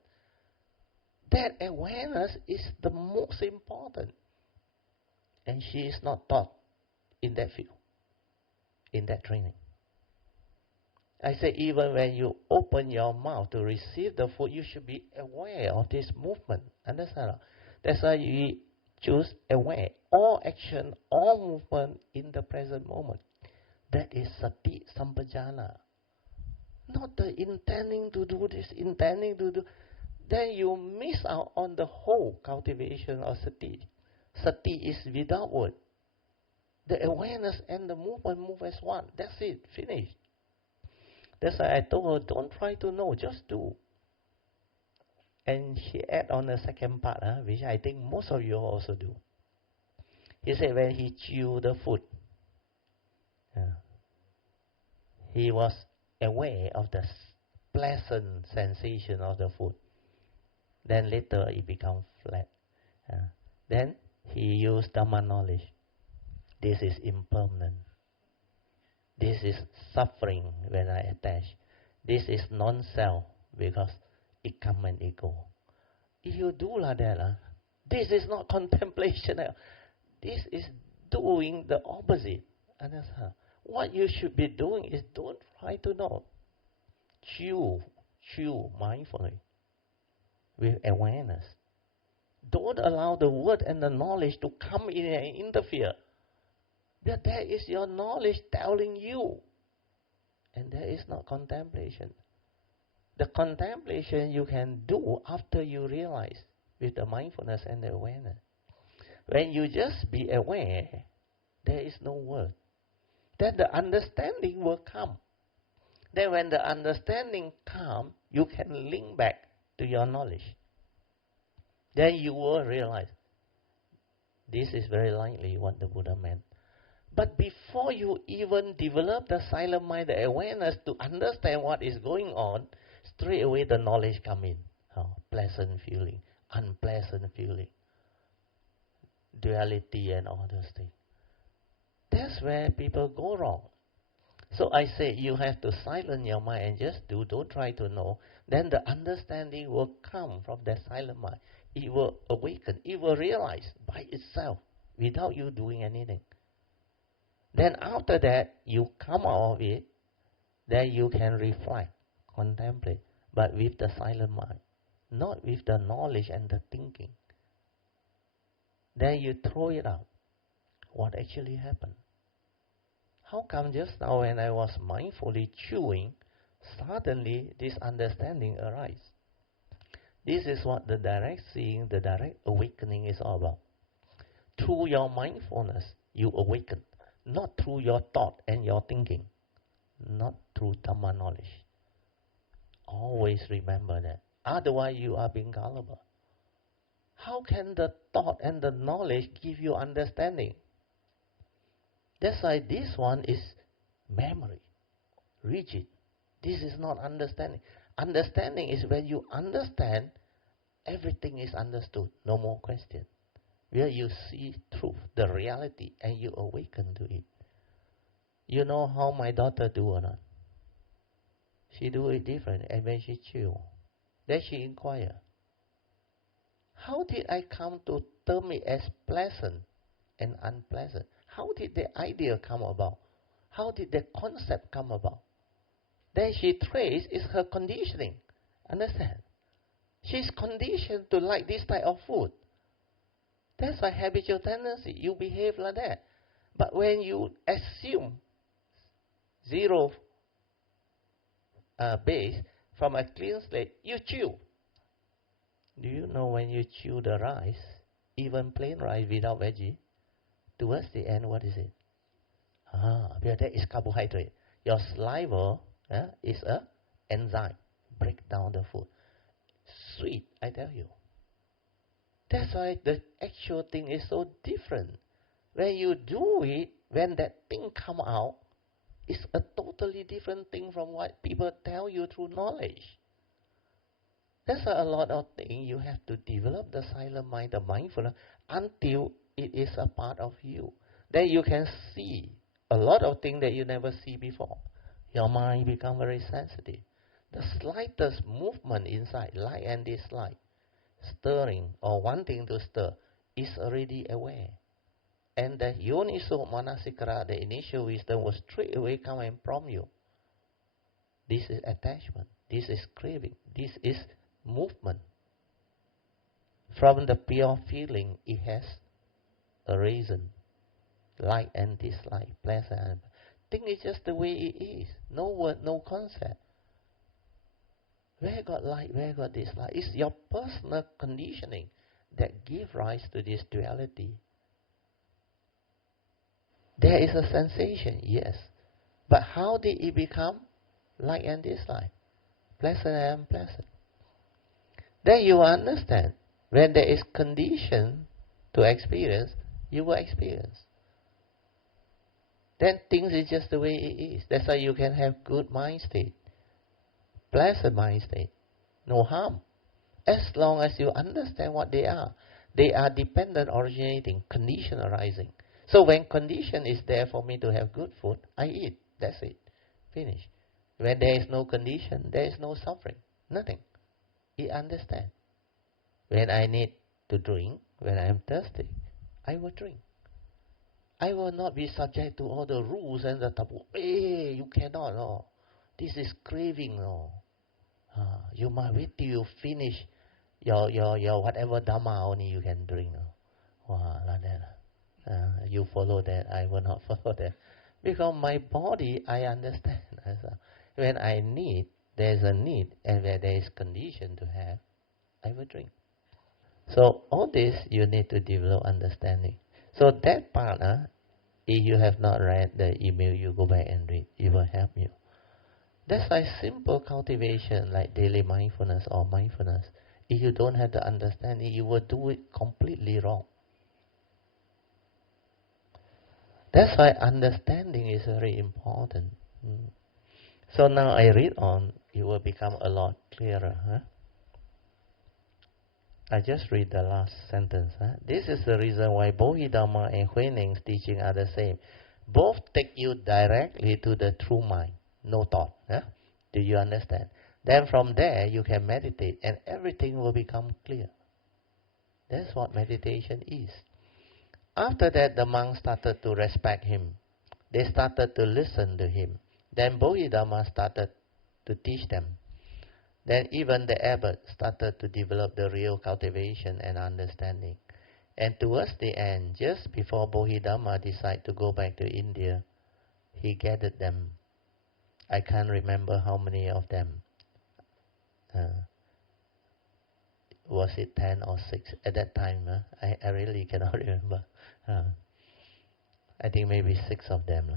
That awareness is the most important. And she is not taught in that field, in that training. I say even when you open your mouth to receive the food, you should be aware of this movement. Understand? That's why you choose aware. All action, all movement in the present moment. That is sati sampajana. Not the intending to do this, intending to do. Then you miss out on the whole cultivation of sati. Sati is without word. The awareness and the movement move as one. That's it. Finished. That's why I told her, don't try to know, just do. And she added on the second part, which I think most of you also do. He said when he chewed the food, he was aware of the pleasant sensation of the food. Then later it becomes flat. Then he used Dhamma knowledge. This is impermanent. This is suffering when I attach. This is non-self because it come and it go. If you do like that, this is not contemplation. This is doing the opposite. Understand? What you should be doing is don't try to know. Chew mindfully with awareness. Don't allow the word and the knowledge to come in and interfere. That is your knowledge telling you. And that is not contemplation. The contemplation you can do after you realize with the mindfulness and the awareness. When you just be aware, there is no word. then the understanding will come. Then when the understanding comes, you can link back to your knowledge. Then you will realize, this is very likely what the Buddha meant. But before you even develop the silent mind, the awareness to understand what is going on, straight away the knowledge comes in. Pleasant feeling, unpleasant feeling, duality and all those things. That's where people go wrong. So I say you have to silence your mind and just do, don't try to know. Then the understanding will come from that silent mind. It will awaken, it will realize by itself without you doing anything. Then after that, you come out of it, then you can reflect, contemplate, but with the silent mind, not with the knowledge and the thinking. Then you throw it out. What actually happened? How come just now when I was mindfully chewing, suddenly this understanding arises? This is what the direct seeing, the direct awakening is all about. Through your mindfulness, you awaken. Not through your thought and your thinking. Not through Dhamma knowledge. Always remember that. Otherwise you are being gullible. How can the thought and the knowledge give you understanding? That's why this one is memory, rigid. This is not understanding. Understanding is when you understand, everything is understood, no more question. Where you see truth, the reality, and you awaken to it. You know how my daughter do or not? She do it different, and when she chew, then she inquire, how did I come to term it as pleasant and unpleasant? How did the idea come about? How did the concept come about? Then she trace is her conditioning. Understand? She's conditioned to like this type of food. That's why habitual tendency, you behave like that. But when you assume zero base from a clean slate, you chew. Do you know when you chew the rice, even plain rice without veggie, towards the end, what is it? Because that is carbohydrate. Your saliva is an enzyme, break down the food. Sweet, I tell you. That's why the actual thing is so different. When you do it, when that thing come out, it's a totally different thing from what people tell you through knowledge. That's why a lot of things you have to develop the silent mind, the mindfulness, until it is a part of you. Then you can see a lot of things that you never see before. Your mind become very sensitive. The slightest movement inside, like and dislike, stirring or wanting to stir, is already aware. And the yoniso manasikara, the initial wisdom, will straight away come and prompt you. This is attachment. This is craving. This is movement. From the pure feeling, it has a reason. Like and dislike, pleasant and think it's just the way it is. No word, no concept. Where got like, where got dislike? It's your personal conditioning that give rise to this duality. There is a sensation, yes. But how did it become like and dislike? Pleasant and unpleasant. Then you understand. When there is condition to experience, you will experience. Then things is just the way it is. That's why you can have good mind state, pleasant mind state, no harm. As long as you understand what they are. They are dependent originating, condition arising. So when condition is there for me to have good food, I eat. That's it. Finish. When there is no condition, there is no suffering. Nothing. You understand. When I need to drink, when I am thirsty, I will drink. I will not be subject to all the rules and the taboo. Hey, you cannot. No. This is craving. No. You must wait till you finish your whatever dhamma only you can drink. No. Wow, like that. You follow that. I will not follow that. Because my body, I understand. When I need, there is a need. And where there is condition to have, I will drink. So all this, you need to develop understanding. So that part, If you have not read the email, you go back and read. It will help you. That's why simple cultivation like daily mindfulness or mindfulness, if you don't have the understanding, you will do it completely wrong. That's why understanding is very important. So now I read on, it will become a lot clearer. I just read the last sentence. This is the reason why Bodhidharma and Huineng's teaching are the same. Both take you directly to the true mind, no thought. Do you understand? Then from there you can meditate and everything will become clear. That's what meditation is. After that, the monks started to respect him. They started to listen to him. Then Bodhidharma started to teach them. Then even the abbot started to develop the real cultivation and understanding. And towards the end, just before Bodhidharma decided to go back to India, he gathered them. I can't remember how many of them. Was it 10 or 6 at that time? I really cannot remember. I think maybe 6 of them.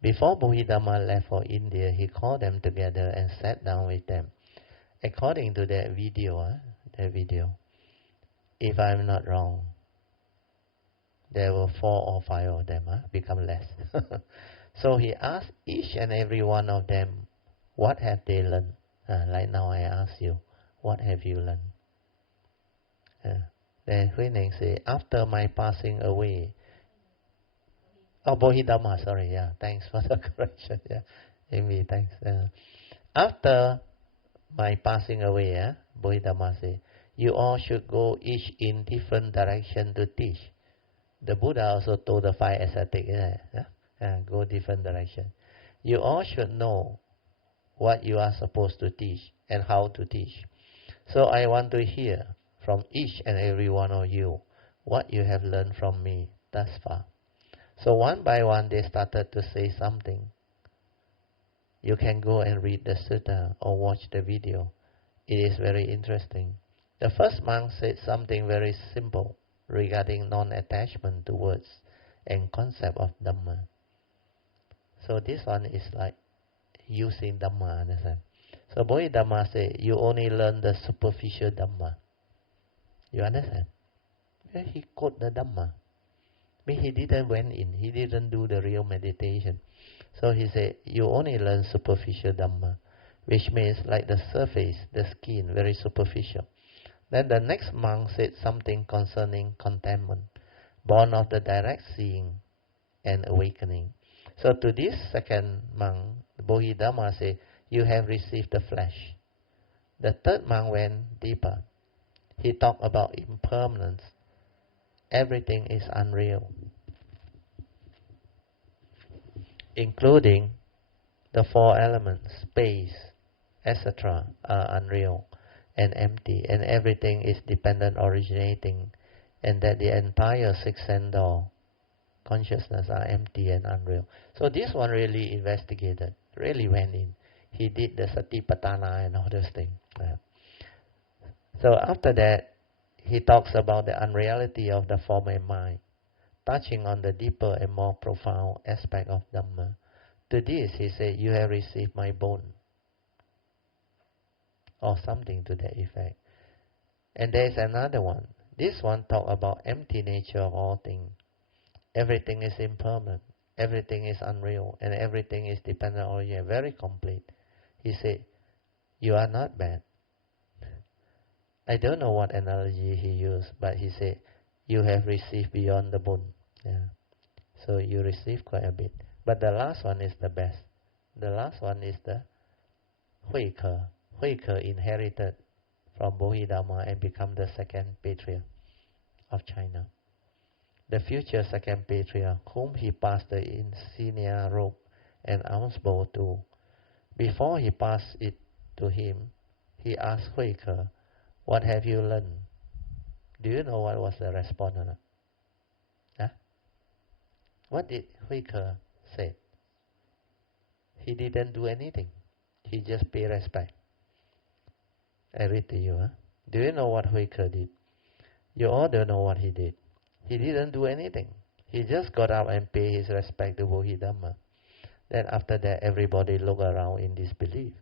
Before Bodhidharma left for India, he called them together and sat down with them. According to that video, if I'm not wrong, there were 4 or 5 of them, become less. So he asked each and every one of them, what have they learned? Like now I ask you, what have you learned? Then Huineng say, after my passing away, Bodhidharma, sorry, thanks for the correction, Amy, thanks. After my passing away, Bodhidharma say, you all should go each in different direction to teach. The Buddha also told the 5 ascetics, go different direction. You all should know what you are supposed to teach and how to teach. So I want to hear from each and every one of you what you have learned from me thus far. So one by one they started to say something. You can go and read the Sutra or watch the video. It is very interesting. The first monk said something very simple regarding non-attachment to words and concept of Dhamma. So this one is like using Dhamma, understand? So Bodhidharma said, you only learn the superficial Dhamma. You understand? He quote the Dhamma. But he didn't went in, he didn't do the real meditation. So he said, you only learn superficial Dhamma, which means like the surface, the skin, very superficial. Then the next monk said something concerning contentment, born of the direct seeing and awakening. So to this second monk, Bodhidharma said, you have received the flesh. The third monk went deeper. He talked about impermanence. Everything is unreal, including the 4 elements, space, etc. are unreal and empty, and everything is dependent originating, and that the entire 6 sense door consciousness are empty and unreal. So this one really investigated, really went in. He did the Satipatthana and all those things. So after that, he talks about the unreality of the form and mind, touching on the deeper and more profound aspect of Dhamma. To this, he said, you have received my bone, or something to that effect. And there is another one. This one talk about empty nature of all things. Everything is impermanent, everything is unreal, and everything is dependent on you. Very complete. He said, you are not bad. I don't know what analogy he used, but he said, you have received beyond the bone. So you receive quite a bit. But the last one is the best. The last one is the Huike. Huike inherited from Bodhidharma and become the second patriarch of China. The future second patriarch, whom he passed the insignia robe and alms bowl to. Before he passed it to him, he asked Huike, what have you learned? Do you know what was the response? What did Huike say? He didn't do anything. He just paid respect. I read to you. Do you know what Huike did? You all don't know what he did. He didn't do anything. He just got up and paid his respect to Bodhidharma. Then after that, everybody look around in disbelief.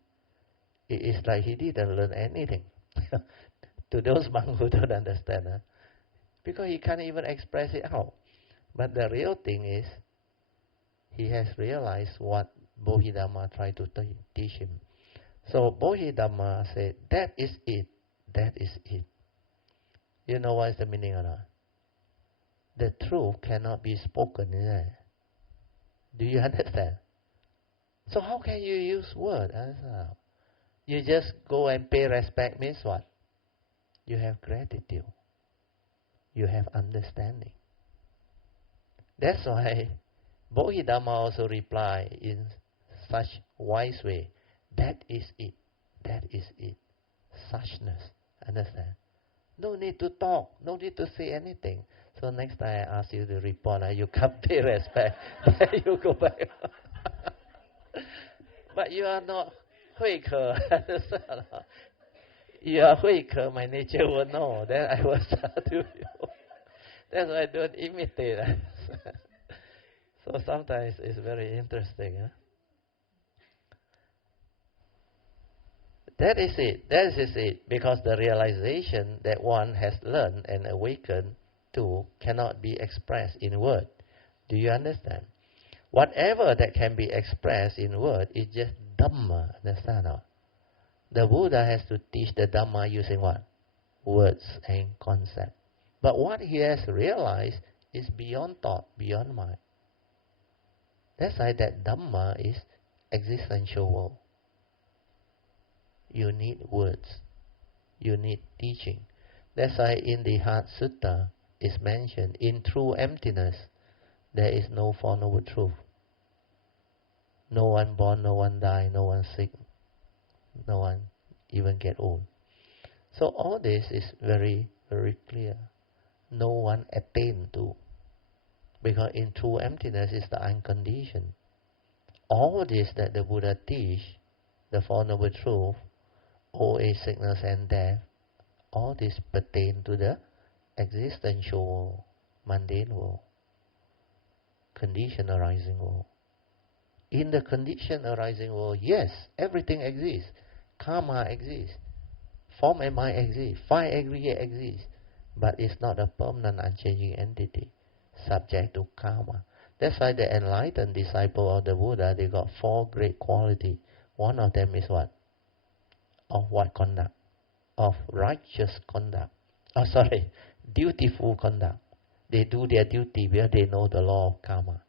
It is like he didn't learn anything. To those monks who don't understand, because he can't even express it out. But the real thing is, he has realized what Bodhidharma tried to teach him. So Bodhidharma said, that is it, that is it. You know what is the meaning or not? The truth cannot be spoken, isn't it? Do you understand? So how can you use word? You just go and pay respect means what? You have gratitude. You have understanding. That's why Bodhidharma also replied in such wise way. That is it. That is it. Suchness. Understand? No need to talk. No need to say anything. So next time I ask you to report, you come pay respect. Then you go back. But you are not Huike. You are Huike, my nature will know. Then I will start to you. That's why I don't imitate. So sometimes it's very interesting. That is it. That is it. Because the realization that one has learned and awakened to cannot be expressed in word. Do you understand? Whatever that can be expressed in word is just Dhamma. Understand? The Buddha has to teach the Dhamma using what? Words and concept. But what he has realized is beyond thought, beyond mind. That's why that Dhamma is existential world. You need words. You need teaching. That's why in the Heart Sutta is mentioned, in true emptiness, there is no Four Noble Truth. No one born, no one die, no one sick, no one even get old. So all this is very, very clear. No one attain to. Because in true emptiness is the unconditioned. All this that the Buddha teach, the Four Noble Truth, old age, sickness and death, all this pertain to the existential world, mundane world, condition arising world. In the condition arising world, yes, everything exists. Karma exists. Form and mind exist. Five aggregate exists. But it's not a permanent, unchanging entity, subject to karma. That's why the enlightened disciple of the Buddha, they got four great qualities. One of them is what? Of what conduct? Of righteous conduct. Dutiful conduct. They do their duty where they know the law of karma.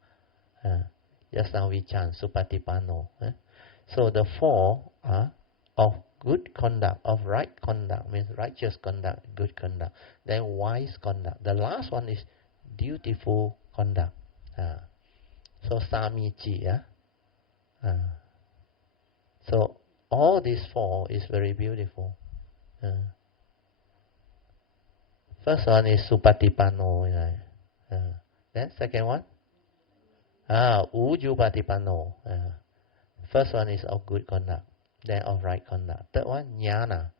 Just now we chant Supatipanno. So the four are of good conduct, of right conduct, means righteous conduct, good conduct. Then wise conduct. The last one is dutiful conduct. So Samichi. So all these four is very beautiful. First one is Supatipanno. Then second one? Ujupatipanno. First one is of good conduct, then of right conduct. Third one, Jnana.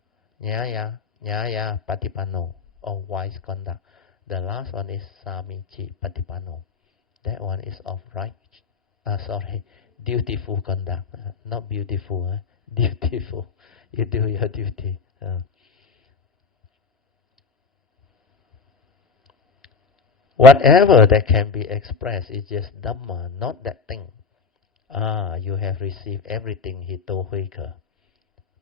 Nyaya Patipanno, of wise conduct. The last one is Samichi Patipanno. That one is of dutiful conduct. Not beautiful, dutiful. You do your duty. Whatever that can be expressed is just Dhamma, not that thing. You have received everything, he told Huike.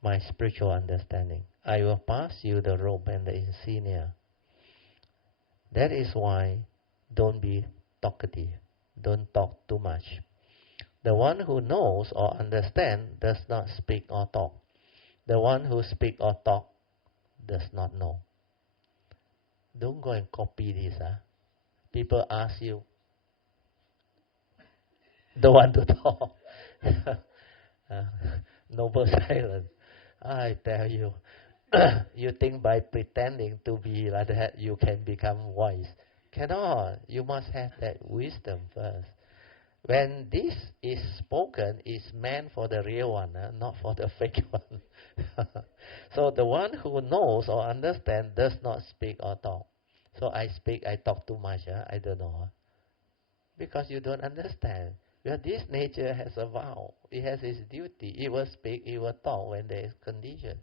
My spiritual understanding. I will pass you the robe and the insignia. That is why don't be talkative. Don't talk too much. The one who knows or understands does not speak or talk. The one who speaks or talk does not know. Don't go and copy this. People ask you, don't want to talk. Noble silence. I tell you, you think by pretending to be like that you can become wise. Cannot. You must have that wisdom first. When this is spoken, it's meant for the real one, not for the fake one. So the one who knows or understands does not speak or talk. So I speak, I talk too much. I don't know. Because you don't understand. Because this nature has a vow. It has its duty. It will speak, it will talk when there is condition.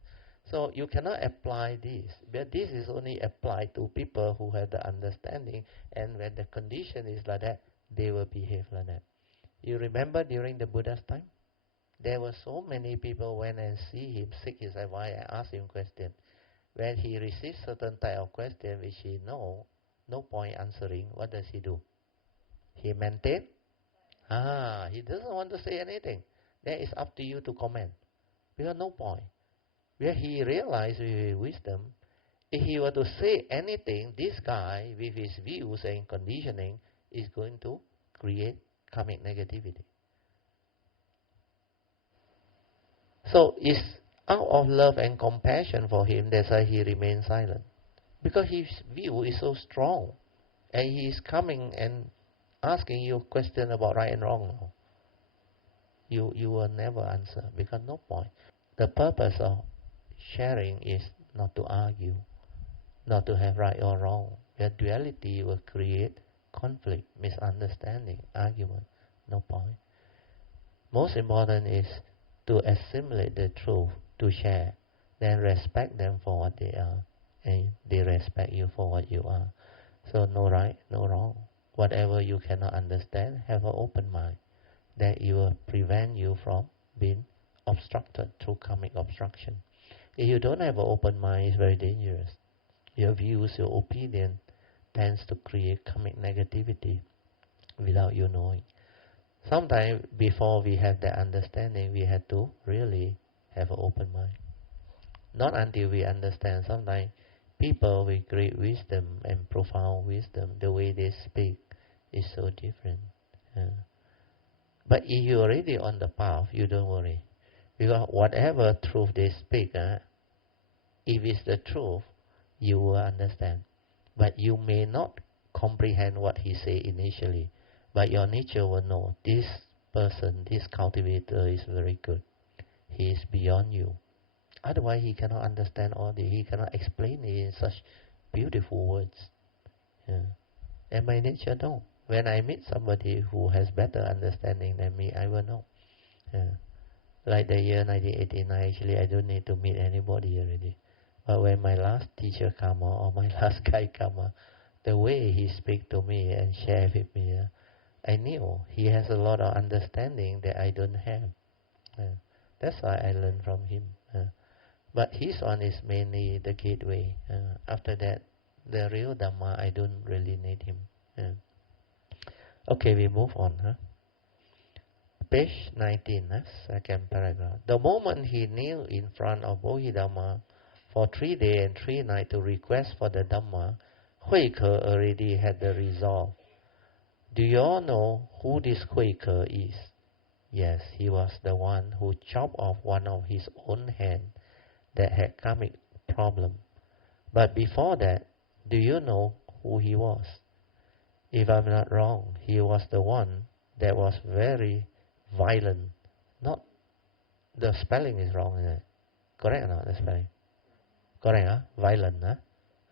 So you cannot apply this. But this is only applied to people who have the understanding, and when the condition is like that, they will behave like that. You remember during the Buddha's time? There were so many people went and see him, seek his advice, and ask him questions. When he receives certain type of question which he know, no point answering, what does he do? He maintain? He doesn't want to say anything. Then it's up to you to comment. Because no point. Where he realized with his wisdom, if he were to say anything, this guy with his views and conditioning is going to create karmic negativity. So it's out of love and compassion for him, that's why he remains silent. Because his view is so strong. And he is coming and asking you a question about right and wrong. You will never answer, because no point. The purpose of sharing is not to argue, not to have right or wrong. Where duality will create conflict, misunderstanding, argument. No point. Most important is to assimilate the truth, to share, then respect them for what they are, and they respect you for what you are. So no right, no wrong. Whatever you cannot understand, have an open mind. Then it will prevent you from being obstructed through karmic obstruction. If you don't have an open mind, it's very dangerous. Your views, your opinion tends to create karmic negativity without you knowing. Sometimes before we have that understanding, we have to really have an open mind. Not until we understand. Sometimes people with great wisdom and profound wisdom, the way they speak is so different. But if you're already on the path, you don't worry. Because whatever truth they speak, if it's the truth, you will understand. But you may not comprehend what he say initially. But your nature will know, this person, this cultivator is very good. He is beyond you. Otherwise he cannot understand all this. He cannot explain it in such beautiful words. And my nature know. When I meet somebody who has better understanding than me, I will know. Like the year 1989, actually I don't need to meet anybody already. But when my last teacher come or my last guy come, the way he speak to me and share with me, I knew he has a lot of understanding that I don't have. That's why I learned from him. But his one is mainly the gateway. After that, the real Dhamma, I don't really need him. Okay, we move on. Page 19, second paragraph. The moment he kneeled in front of Bodhidharma for 3 days and 3 nights to request for the Dhamma, Huike already had the resolve. Do you all know who this Huike is? Yes, he was the one who chopped off one of his own hand that had karmic problem. But before that, do you know who he was? If I'm not wrong, he was the one that was very violent. Not, the spelling is wrong, isn't it? Correct or not, the spelling? Correct, Violent,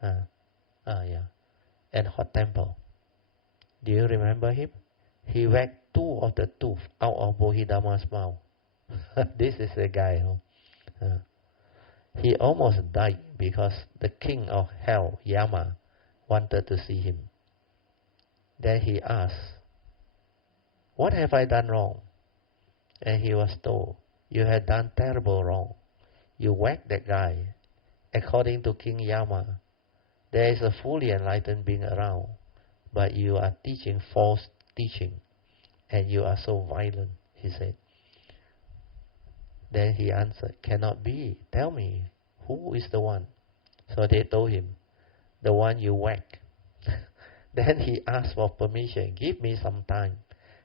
yeah. And hot temper. Do you remember him? He whacked 2 of the tooth out of Bodhidharma's mouth. This is the guy. He almost died because the king of hell, Yama, wanted to see him. Then he asked, what have I done wrong? And he was told, you have done terrible wrong. You whacked that guy. According to King Yama, there is a fully enlightened being around, but you are teaching false teaching, and you are so violent, he said. Then he answered, cannot be. Tell me, who is the one? So they told him, the one you whack. Then he asked for permission, give me some time.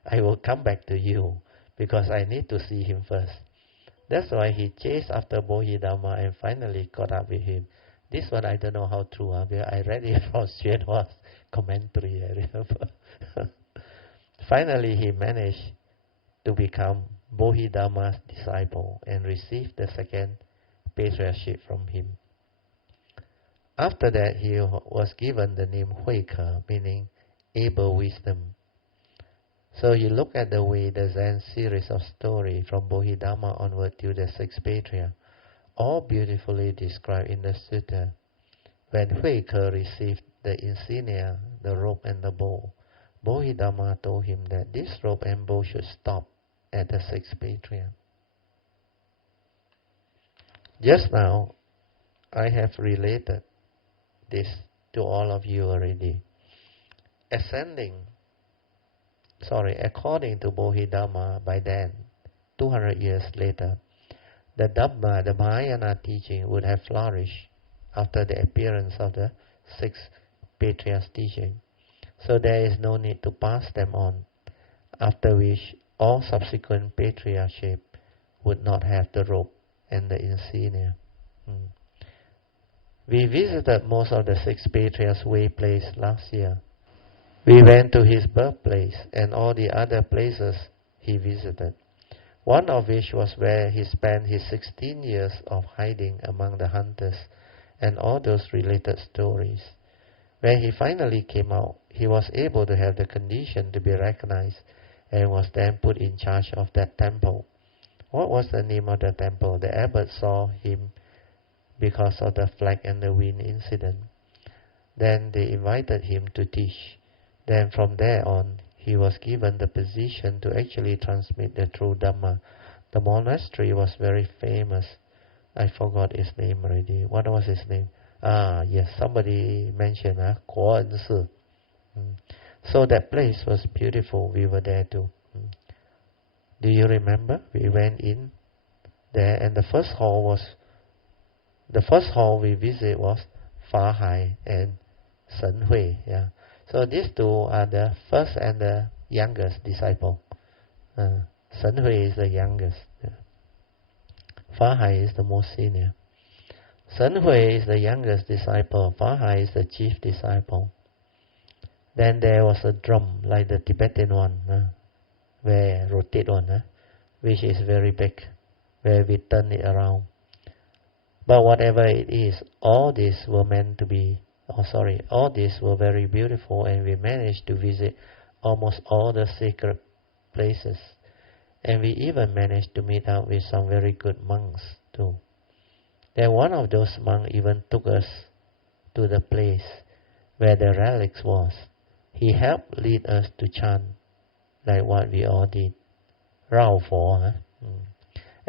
I will come back to you, because I need to see him first. That's why he chased after Bodhidharma and finally caught up with him. This one I don't know how true, because I read it from Xuan Hua's commentary, I remember. Finally he managed to become Bodhidharma's disciple and received the second patriarchship from him. After that he was given the name Huike, meaning able wisdom. So you look at the way the Zen series of stories from Bodhidharma onward to the six Patriarchs, all beautifully described in the Sutra. When Huike received the insignia, the robe and the bow, Bodhidharma told him that this robe and bow should stop at the six Patriarchs. Just now, I have related this to all of you already. According to Bodhidharma, by then, 200 years later, the Dhamma, the Mahayana teaching, would have flourished after the appearance of the six Patriarchs' teaching. So there is no need to pass them on, after which all subsequent patriarchship would not have the robe and the insignia. We visited most of the six Patriarchs' way place last year. We went to his birthplace and all the other places he visited. One of which was where he spent his 16 years of hiding among the hunters and all those related stories. When he finally came out, he was able to have the condition to be recognized and was then put in charge of that temple. What was the name of the temple? The abbot saw him because of the flag and the wind incident. Then they invited him to teach. Then from there on, he was given the position to actually transmit the true Dhamma. The monastery was very famous. I forgot his name already. What was his name? Yes, somebody mentioned Kuo En Si. So that place was beautiful. We were there too. Do you remember? We went in there, and the first hall we visited was Fa Hai and Shen Hui. Yeah. So these two are the first and the youngest disciple. Shen Hui is the youngest. Yeah. Fa Hai is the most senior. Shen Hui is the youngest disciple. Fa Hai is the chief disciple. Then there was a drum like the Tibetan one, where rotate one, which is very big, where we turn it around. But whatever it is, all these were meant to be. All these were very beautiful, and we managed to visit almost all the sacred places. And we even managed to meet up with some very good monks too. Then one of those monks even took us to the place where the relics was. He helped lead us to chant, like what we all did. Rao Fo.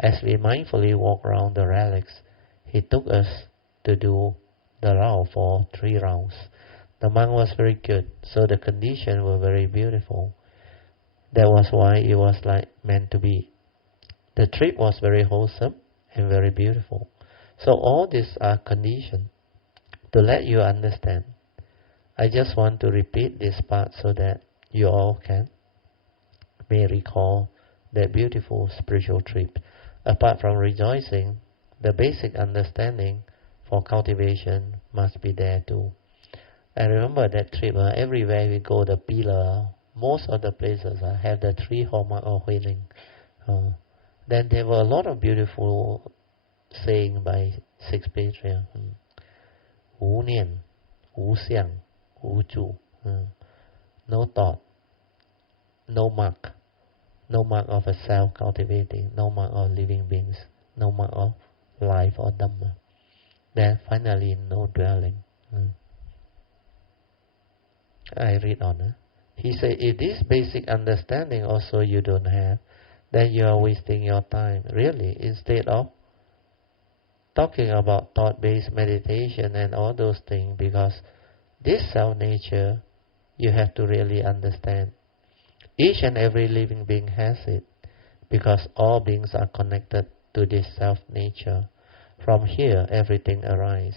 As we mindfully walk around the relics, he took us to do the Rao for 3 rounds. The monk was very good, so the conditions were very beautiful. That was why it was like meant to be. The trip was very wholesome and very beautiful. So all these are conditions to let you understand. I just want to repeat this part so that you all may recall that beautiful spiritual trip. Apart from rejoicing, the basic understanding for cultivation must be there too. I remember that trip, everywhere we go, the pillar, most of the places have the 3 hallmark of Huining. Then there were a lot of beautiful saying by 6 Patriarchs. Wu Nian, Wu Xiang, Wu Zhu. No thought, no mark of a self cultivating, no mark of living beings, no mark of life or Dhamma. Then finally, no dwelling. I read on. He said, if this basic understanding also you don't have, then you are wasting your time. Really, instead of talking about thought-based meditation and all those things, because this self-nature, you have to really understand. Each and every living being has it, because all beings are connected to this self-nature. From here, everything arises.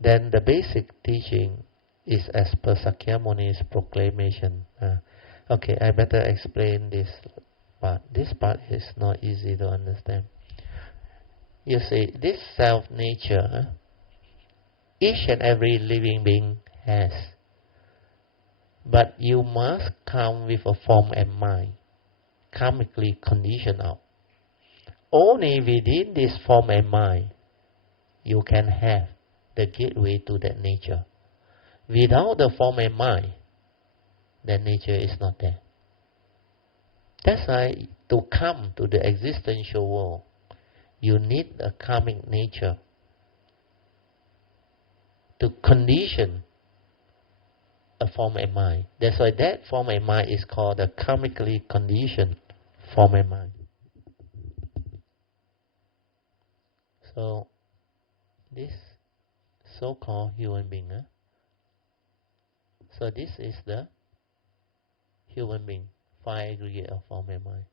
Then the basic teaching is as per Sakyamuni's proclamation. Okay, I better explain this part. This part is not easy to understand. You see, this self-nature, each and every living being has. But you must come with a form and mind, karmically conditioned out. Only within this form and mind, you can have the gateway to that nature. Without the form and mind, that nature is not there. That's why to come to the existential world, you need a karmic nature to condition a form and mind. That's why that form and mind is called a karmically conditioned form and mind. So this so-called human being, so this is the human being, five aggregate of form and mind.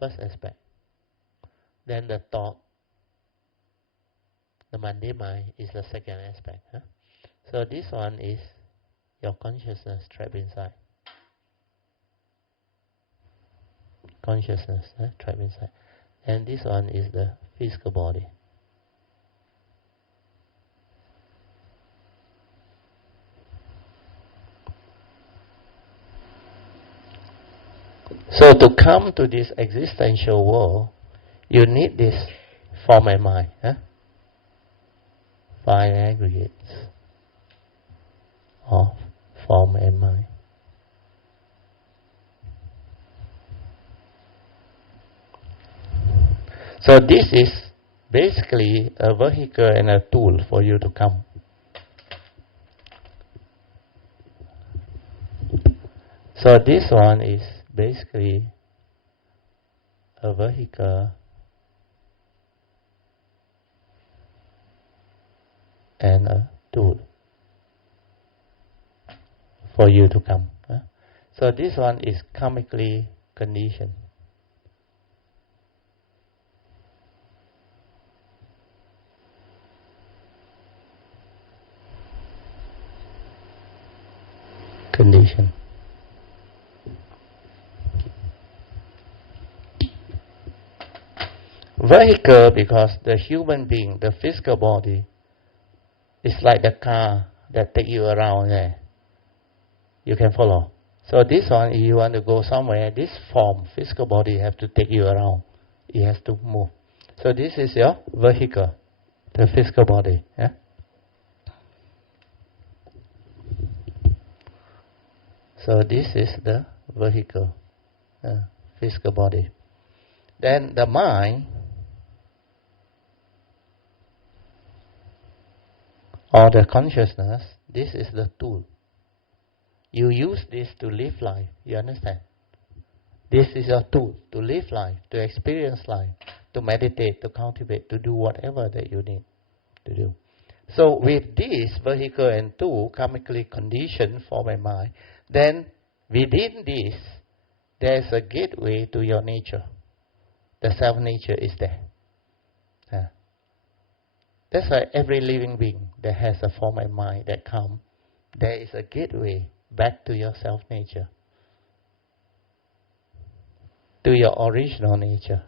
First aspect. Then the thought, the mundane mind is the second aspect. So this one is your consciousness trapped inside. Consciousness trapped inside. And this one is the physical body. So to come to this existential world, you need this form and mind. Five aggregates of form and mind. So this is basically a vehicle and a tool for you to come. So this one is basically a vehicle and a tool for you to come. So this one is karmically conditioned. Condition. Vehicle, because the human being, the physical body, is like the car that take you around there. You can follow. So this one, if you want to go somewhere, this form, physical body, have to take you around. It has to move. So this is your vehicle, the physical body. So this is the vehicle, physical body. Then the mind, or the consciousness, this is the tool. You use this to live life, you understand? This is your tool to live life, to experience life, to meditate, to cultivate, to do whatever that you need to do. So with this vehicle and tool, karmically conditioned form and mind, then within this, there's a gateway to your nature. The self-nature is there. That's why every living being that has a form and mind that come, there is a gateway back to your self-nature, to your original nature,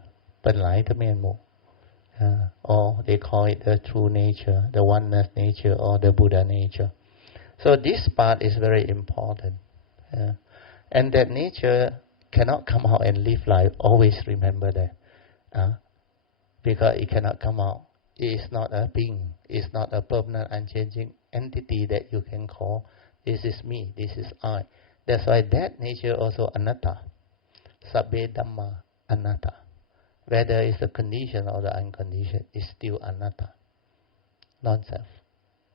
or they call it the true nature, the oneness nature, or the Buddha nature. So this part is very important. And that nature cannot come out and live life. Always remember that. Because it cannot come out. It is not a being. It's not a permanent, unchanging entity that you can call, this is me, this is I. That's why that nature also anatta. Sabbe Dhamma anatta. Whether it's the condition or the unconditioned, it's still anatta. Non-self.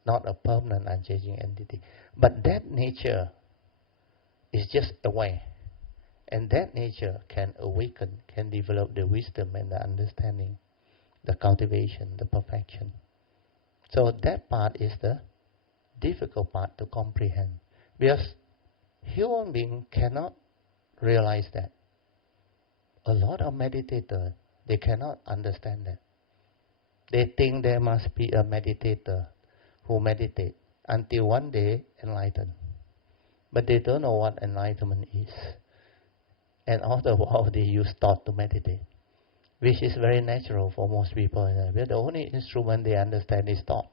Not a permanent, unchanging entity. But that nature is just aware. And that nature can awaken, can develop the wisdom and the understanding, the cultivation, the perfection. So that part is the difficult part to comprehend. Because human beings cannot realize that. A lot of meditators, they cannot understand that. They think there must be a meditator who meditate until one day enlighten. But they don't know what enlightenment is. And all the while they use thought to meditate, which is very natural for most people. But the only instrument they understand is thought.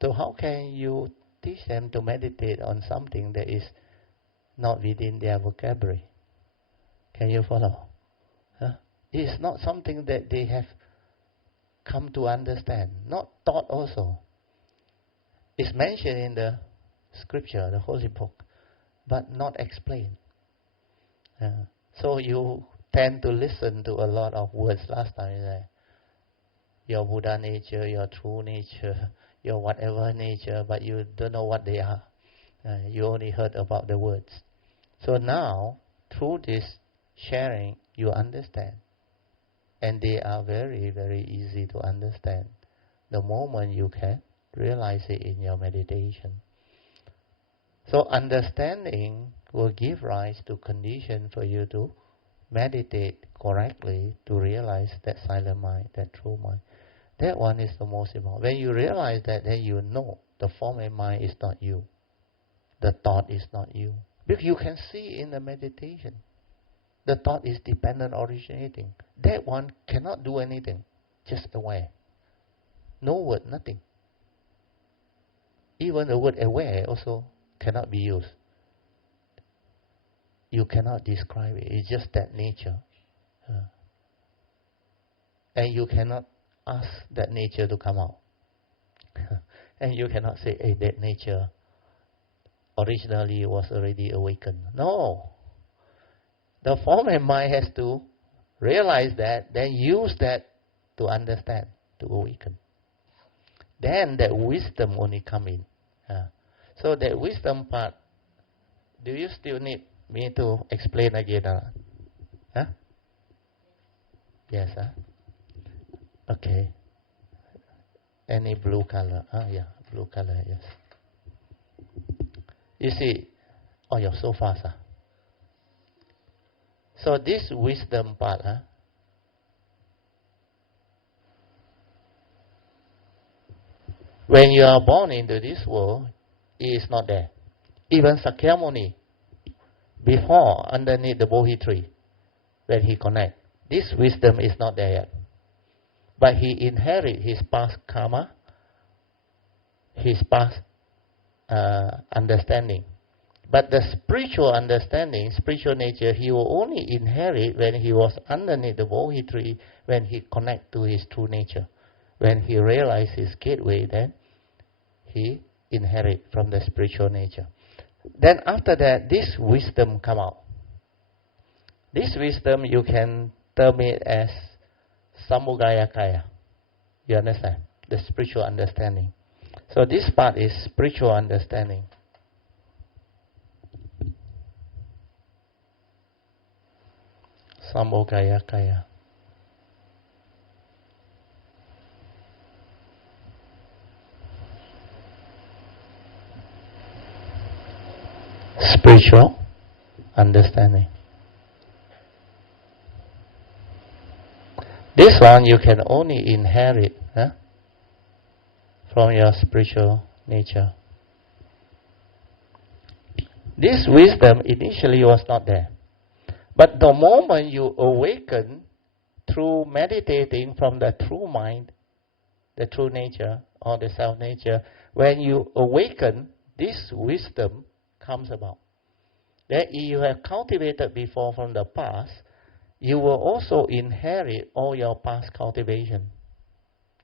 So how can you teach them to meditate on something that is not within their vocabulary? Can you follow? It is not something that they have come to understand, not taught also. It's mentioned in the scripture, the holy book, but not explained. So you tend to listen to a lot of words last time. Your Buddha nature, your true nature, your whatever nature, but you don't know what they are. You only heard about the words. So now, through this sharing, you understand. And they are very, very easy to understand. The moment you can realize it in your meditation. So understanding will give rise to condition for you to meditate correctly to realize that silent mind, that true mind. That one is the most important. When you realize that, then you know the form and mind is not you. The thought is not you. Because you can see in the meditation, the thought is dependent originating. That one cannot do anything, just aware. No word, nothing. Even the word aware also cannot be used. You cannot describe it. It's just that nature. And you cannot ask that nature to come out. And you cannot say, hey, that nature originally was already awakened. No. The form and mind has to realize that, then use that to understand, to awaken. Then that wisdom only come in. So that wisdom part, do you still need me to explain again? Huh? Yes, Okay. Any blue color? Yeah, blue color, yes. You see, oh, you're so fast. So this wisdom part, when you are born into this world, it is not there. Even Sakyamuni, before, underneath the Bodhi tree, when he connect, this wisdom is not there yet. But he inherit his past karma, his past understanding. But the spiritual understanding, spiritual nature, he will only inherit when he was underneath the Bodhi tree, when he connect to his true nature. When he realized his gateway, then he inherit from the spiritual nature. Then after that, this wisdom come out. This wisdom you can term it as Samugayakaya. You understand? The spiritual understanding. So this part is spiritual understanding. Samugayakaya. Spiritual understanding. This one you can only inherit from your spiritual nature. This wisdom initially was not there. But the moment you awaken through meditating from the true mind, the true nature or the self-nature, when you awaken, this wisdom comes about. That you have cultivated before from the past, you will also inherit all your past cultivation.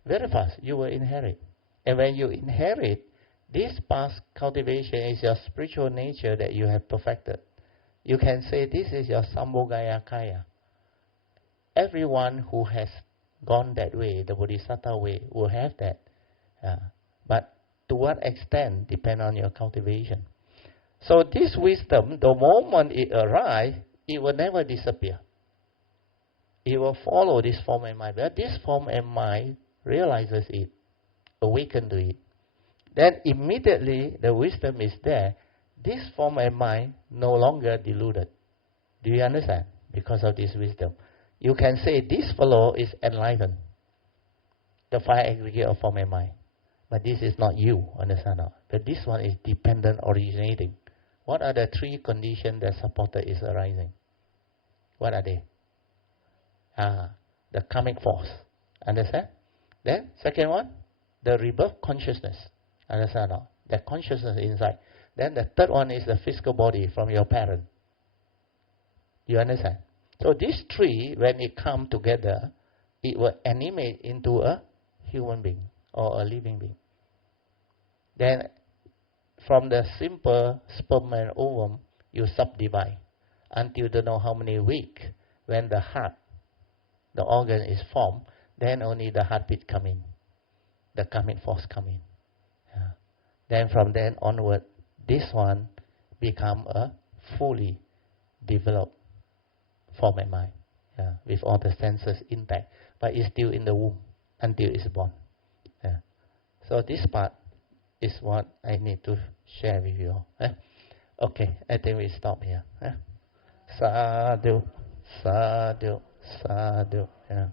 Very fast, you will inherit. And when you inherit, this past cultivation is your spiritual nature that you have perfected. You can say this is your Sambhogayakaya. Everyone who has gone that way, the Bodhisattva way, will have that. But to what extent depends on your cultivation. So this wisdom, the moment it arrives, it will never disappear. It will follow this form and mind. But this form and mind realizes it, awaken to it. Then immediately the wisdom is there. This form and mind no longer deluded. Do you understand? Because of this wisdom. You can say this fellow is enlightened. The five aggregate of form and mind. But this is not you, understand? But this one is dependent originating. What are the three conditions that supported is arising? What are they? The karmic force. Understand? Then, second one, the rebirth consciousness. Understand? The consciousness inside. Then the third one is the physical body from your parent. You understand? So these three, when it come together, it will animate into a human being or a living being. Then from the simple sperm and ovum, you subdivide. until don't know how many weeks. When the heart, the organ is formed, then only the heartbeat come in, the karmic force come in. Yeah. Then from then onward, this one become a fully developed form and mind, yeah, with all the senses intact, but it's still in the womb until it's born. Yeah. So this part is what I need to share with you all. Okay, I think we stop here. Sadhu, sadhu, sadhu. Yeah.